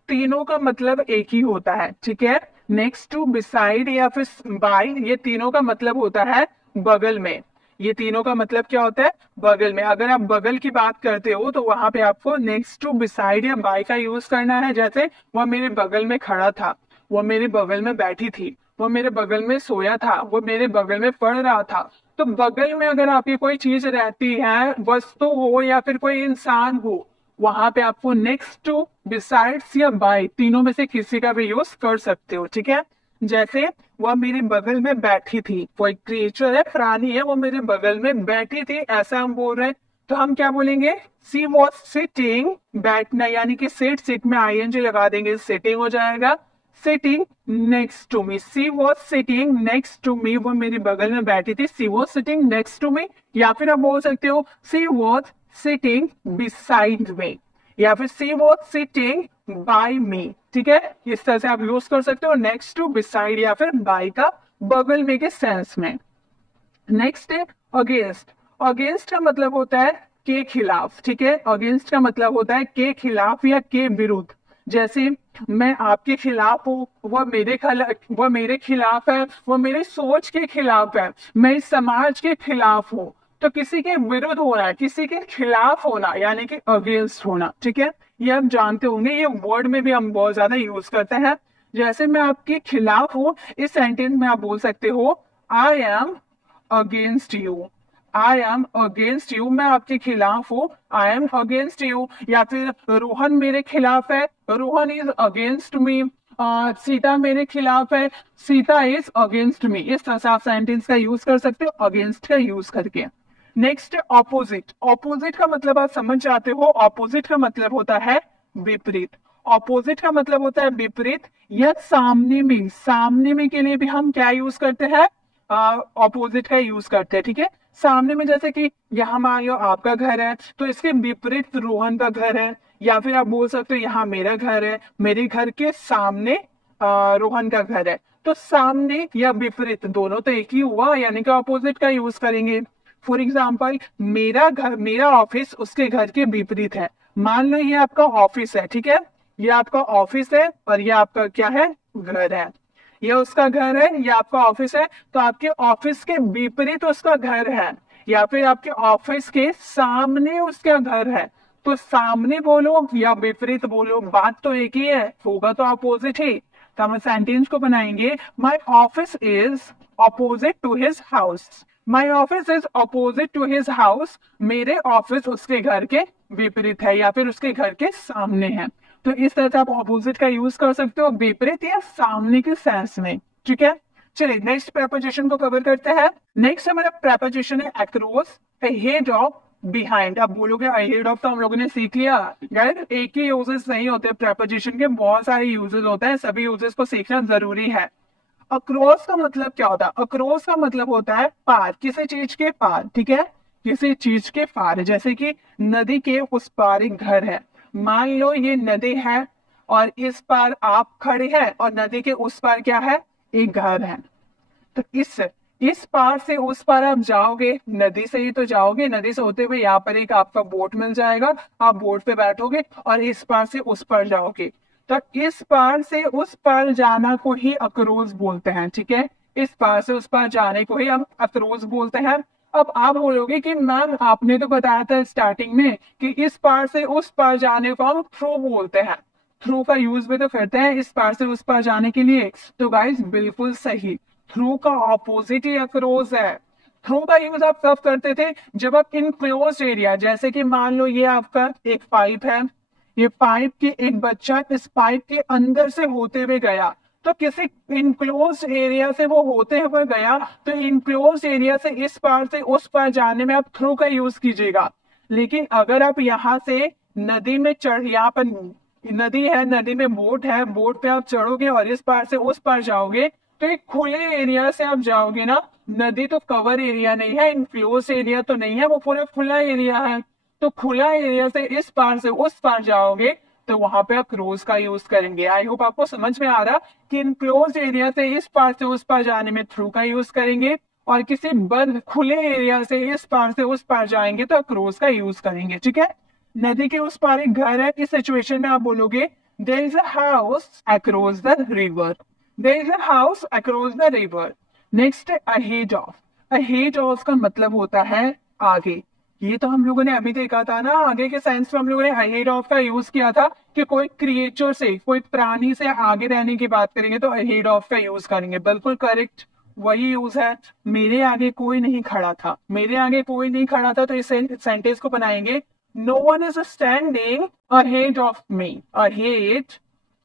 तीनों का मतलब एक ही होता है। ठीक है, नेक्स्ट टू, बिसाइड या फिर बाय, ये तीनों का मतलब होता है बगल में। ये तीनों का मतलब क्या होता है? बगल में। अगर आप बगल की बात करते हो तो वहां पे आपको नेक्स्ट टू, बिसाइड या बाय का यूज करना है। जैसे वह मेरे बगल में खड़ा था, वो मेरे बगल में बैठी थी, वो मेरे बगल में सोया था, वो मेरे बगल में पढ़ रहा था। तो बगल में अगर आपकी कोई चीज रहती है, वस्तु हो या फिर कोई इंसान हो, वहां पे आपको नेक्स्ट टू, बिसाइड्स या बाय, तीनों में से किसी का भी यूज कर सकते हो। ठीक है, जैसे वह मेरे बगल में बैठी थी, वो एक क्रिएचर है, प्राणी है, वो मेरे बगल में बैठी थी, ऐसा हम बोल रहे हैं। तो हम क्या बोलेंगे? सी वॉज सिटिंग, बैठना, यानी कि सिट, सिट में आईएनजी लगा देंगे, सिटिंग हो जाएगा। Sitting next to me, she was sitting next to me, वो मेरे बगल में बैठी थी, she was sitting next to me. या फिर आप बोल सकते हो she was sitting beside me, या फिर she was sitting by me. ठीक है, इस तरह से आप यूज कर सकते हो नेक्स्ट टू, बिसाइड या फिर बाय का बगल में के सेंस में। नेक्स्ट है अगेंस्ट। अगेंस्ट का मतलब होता है के खिलाफ। ठीक है, अगेंस्ट का मतलब होता है के खिलाफ या के विरुद्ध। जैसे मैं आपके खिलाफ हूँ, वह मेरे खिलाफ है, वह मेरे सोच के खिलाफ है, मैं इस समाज के खिलाफ हूँ। तो किसी के विरुद्ध होना है, किसी के खिलाफ होना, यानी कि अगेंस्ट होना। ठीक है, ये आप जानते होंगे, ये वर्ड में भी हम बहुत ज्यादा यूज करते हैं। जैसे मैं आपके खिलाफ हूँ, इस सेंटेंस में आप बोल सकते हो I am against you. I am against you, मैं आपके खिलाफ हूँ, आई एम अगेंस्ट यू। या फिर रोहन मेरे खिलाफ है, Rohan is against me. Sita मेरे खिलाफ है, सीता इज अगेंस्ट मी। इस तरह से आप सेंटेंस का यूज कर सकते हो अगेंस्ट का यूज करके। Next opposite. ऑपोजिट का मतलब आप समझ जाते हो, ऑपोजिट का मतलब होता है विपरीत। ऑपोजिट का मतलब होता है विपरीत या सामने में। सामने में के लिए भी हम क्या यूज करते हैं? ऑपोजिट का यूज करते हैं। ठीक है, सामने में जैसे कि यहाँ मान लो आपका घर है, तो इसके विपरीत रोहन का घर है। या फिर आप बोल सकते हो यहाँ मेरा घर है, मेरे घर के सामने रोहन का घर है। तो सामने या विपरीत दोनों तो एक ही हुआ, यानी कि ऑपोजिट का यूज करेंगे। फॉर एग्जाम्पल, मेरा घर, मेरा ऑफिस उसके घर के विपरीत है। मान लो ये आपका ऑफिस है, ठीक है, ये आपका ऑफिस है और ये आपका क्या है? घर है। ये उसका घर है, ये आपका ऑफिस है, तो आपके ऑफिस के विपरीत उसका घर है, या फिर आपके ऑफिस के सामने उसका घर है। तो सामने बोलो या विपरीत बोलो, बात तो एक ही है, होगा तो अपोजिट ही। तो हम सेंटेंस को बनाएंगे, my office is opposite to his house. My office is opposite to his house, मेरे ऑफिस उसके घर के विपरीत है या फिर उसके घर के सामने है। तो इस तरह से आप अपोजिट का यूज कर सकते हो विपरीत या सामने के सेंस में। ठीक है, चलिए नेक्स्ट प्रेपोजिशन को कवर करते हैं। नेक्स्ट हमारा प्रेपोजिशन है अक्रॉस, अहेड ऑफ, बिहाइंड। अब बोलोगे अहेड ऑफ तो हम लोगों ने सीख लिया, गाइस एक ही यूजेस नहीं होते प्रेपोजिशन के, बहुत सारे यूजेस होते हैं, सभी यूजेस को सीखना जरूरी है। अक्रॉस का मतलब क्या होता है? अक्रॉस का मतलब होता है पार, किसी चीज के पार। ठीक है, किसी चीज के पार, जैसे कि नदी के उस पार एक घर है। मान लो ये नदी है और इस पार आप खड़े हैं और नदी के उस पार क्या है? एक घर है। तो इस पार से उस पार आप जाओगे, नदी से ही तो जाओगे, नदी से होते हुए यहाँ पर एक आपका बोट मिल जाएगा, आप बोट पे बैठोगे और इस पार से उस पार जाओगे। तो इस पार से उस पार जाना को ही अक्रॉस बोलते हैं। ठीक है, इस पार से उस पार जाने को ही हम अक्रॉस बोलते हैं। अब आप बोलोगे कि मैम आपने तो बताया था स्टार्टिंग में कि इस पार से उस पार जाने को हम थ्रू बोलते हैं, थ्रू का यूज भी तो करते हैं इस पार से उस पार जाने के लिए। तो गाइस बिल्कुल सही, थ्रू का ऑपोजिट ही अक्रॉस है। थ्रू का यूज आप कब करते थे? जब आप इनक्लोज एरिया, जैसे कि मान लो ये आपका एक पाइप है, ये पाइप के एक बच्चा इस पाइप के अंदर से होते हुए गया, तो किसी इनक्लोज एरिया से वो होते हुए गया, तो इनक्लोज एरिया से इस पार से उस पार जाने में आप थ्रू का यूज कीजिएगा। लेकिन अगर आप यहाँ से नदी में चढ़, यहाँ पर नदी है, नदी में बोट है, बोट पे आप चढ़ोगे और इस पार से उस पार जाओगे, तो एक खुले एरिया से आप जाओगे ना, नदी तो कवर एरिया नहीं है, इनक्लोज एरिया तो नहीं है, वो पूरा खुला एरिया है। तो खुला एरिया से इस पार से उस पार जाओगे तो वहां पे आप क्रोज का यूज करेंगे। आई होप आपको समझ में आ रहा कि इनक्लोज एरिया से इस पार से उस पार जाने में थ्रू का यूज करेंगे, और किसी बंद खुले एरिया से इस पार से उस पार जाएंगे तो क्रोज का यूज करेंगे। ठीक है, नदी के उस पार एक घर है, इस सिचुएशन में आप बोलोगे there is a house across the river, there is a house across the river. Next ahead of, ahead of का मतलब होता है आगे। ये तो हम लोगों ने अभी देखा था ना, आगे के साइंस में हम लोगों ने अहेड ऑफ का यूज किया था कि कोई क्रिएचर से, कोई प्राणी से आगे रहने की बात करेंगे तो अहेड ऑफ का यूज करेंगे। बिल्कुल करेक्ट, वही यूज है। मेरे आगे कोई नहीं खड़ा था, मेरे आगे कोई नहीं खड़ा था, तो इस सेंटेंस को बनाएंगे no one is standing ahead of me, ahead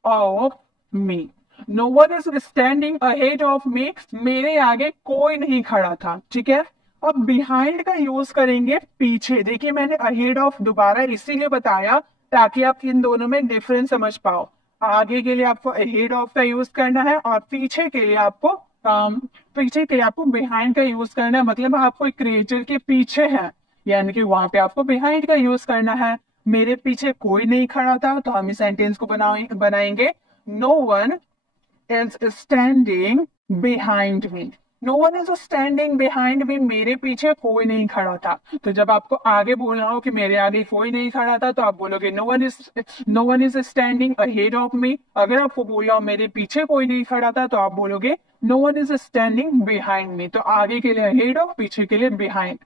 of me. No one is standing ahead of me, मेरे आगे कोई नहीं खड़ा था। ठीक है, अब बिहाइंड का यूज करेंगे पीछे। देखिए मैंने अहेड ऑफ दोबारा इसीलिए बताया ताकि आप इन दोनों में डिफरेंस समझ पाओ। आगे के लिए आपको अहेड ऑफ का यूज करना है और पीछे के लिए आपको बिहाइंड का यूज करना है। मतलब आप कोई क्रिएचर के पीछे है, यानी कि वहां पे आपको बिहाइंड का यूज करना है। मेरे पीछे कोई नहीं खड़ा था, तो हम इस सेंटेंस को बनाएंगे no one is standing behind me, no one is standing behind me, मेरे पीछे कोई नहीं खड़ा था। तो जब आपको आगे बोलना हो कि मेरे आगे कोई नहीं खड़ा था, तो आप बोलोगे no one is standing ahead of me। अगर आपको बोलना हो मेरे पीछे कोई नहीं खड़ा था, तो आप बोलोगे no one is standing behind me। तो आगे के लिए ahead और पीछे के लिए behind।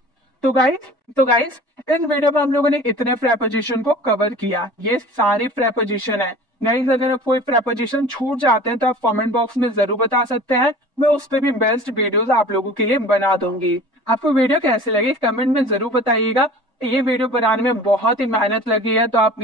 तो गाइस इस वीडियो में हम लोगों ने इतने प्रेपोजिशन को कवर किया, ये सारे प्रेपोजिशन है। गाइस अगर कोई प्रेपोजिशन छूट जाते हैं तो आप कमेंट बॉक्स में जरूर बता सकते हैं, मैं उस पर भी बेस्ट वीडियोस आप लोगों के लिए बना दूंगी। आपको वीडियो कैसे लगे कमेंट में जरूर बताइएगा। ये वीडियो बनाने में बहुत ही मेहनत लगी है, तो आप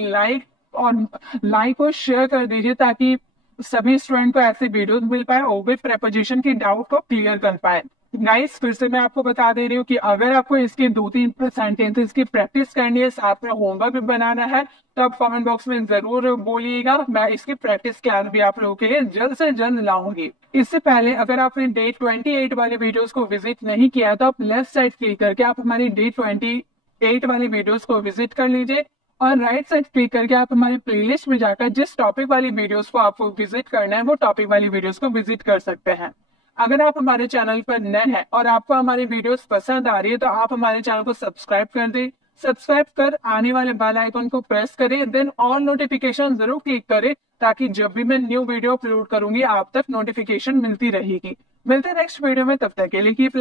लाइक और शेयर कर दीजिए ताकि सभी स्टूडेंट को ऐसे वीडियोस मिल पाए और भी प्रेपोजिशन की डाउट को क्लियर कर पाए। गाइस फिर से मैं आपको बता दे रही हूँ कि अगर आपको इसके 2-3 सेंटेंसेस की प्रैक्टिस करनी है, साथ में होमवर्क भी बनाना है, तो आप कमेंट बॉक्स में जरूर बोलिएगा। मैं इसकी प्रैक्टिस क्लास भी आप लोगों के लिए जल्द से जल्द लाऊंगी। इससे पहले अगर आपने डे 28 वाले वीडियोस को विजिट नहीं किया तो आप लेफ्ट साइड क्लिक करके आप हमारी डे 28 वाली वीडियोस को विजिट कर लीजिए, और राइट साइड क्लिक करके आप हमारे प्लेलिस्ट में जाकर जिस टॉपिक वाली वीडियोस को आपको विजिट करना है वो टॉपिक वाली वीडियोस को विजिट कर सकते हैं। अगर आप हमारे चैनल पर नए हैं और आपको हमारी वीडियोस पसंद आ रही है तो आप हमारे चैनल को सब्सक्राइब कर दें, सब्सक्राइब कर आने वाले बेल आइकन को प्रेस करें, देन ऑल नोटिफिकेशन जरूर क्लिक करें ताकि जब भी मैं न्यू वीडियो अपलोड करूंगी आप तक नोटिफिकेशन मिलती रहेगी। मिलते हैं नेक्स्ट वीडियो में, तब तक के लिए कीप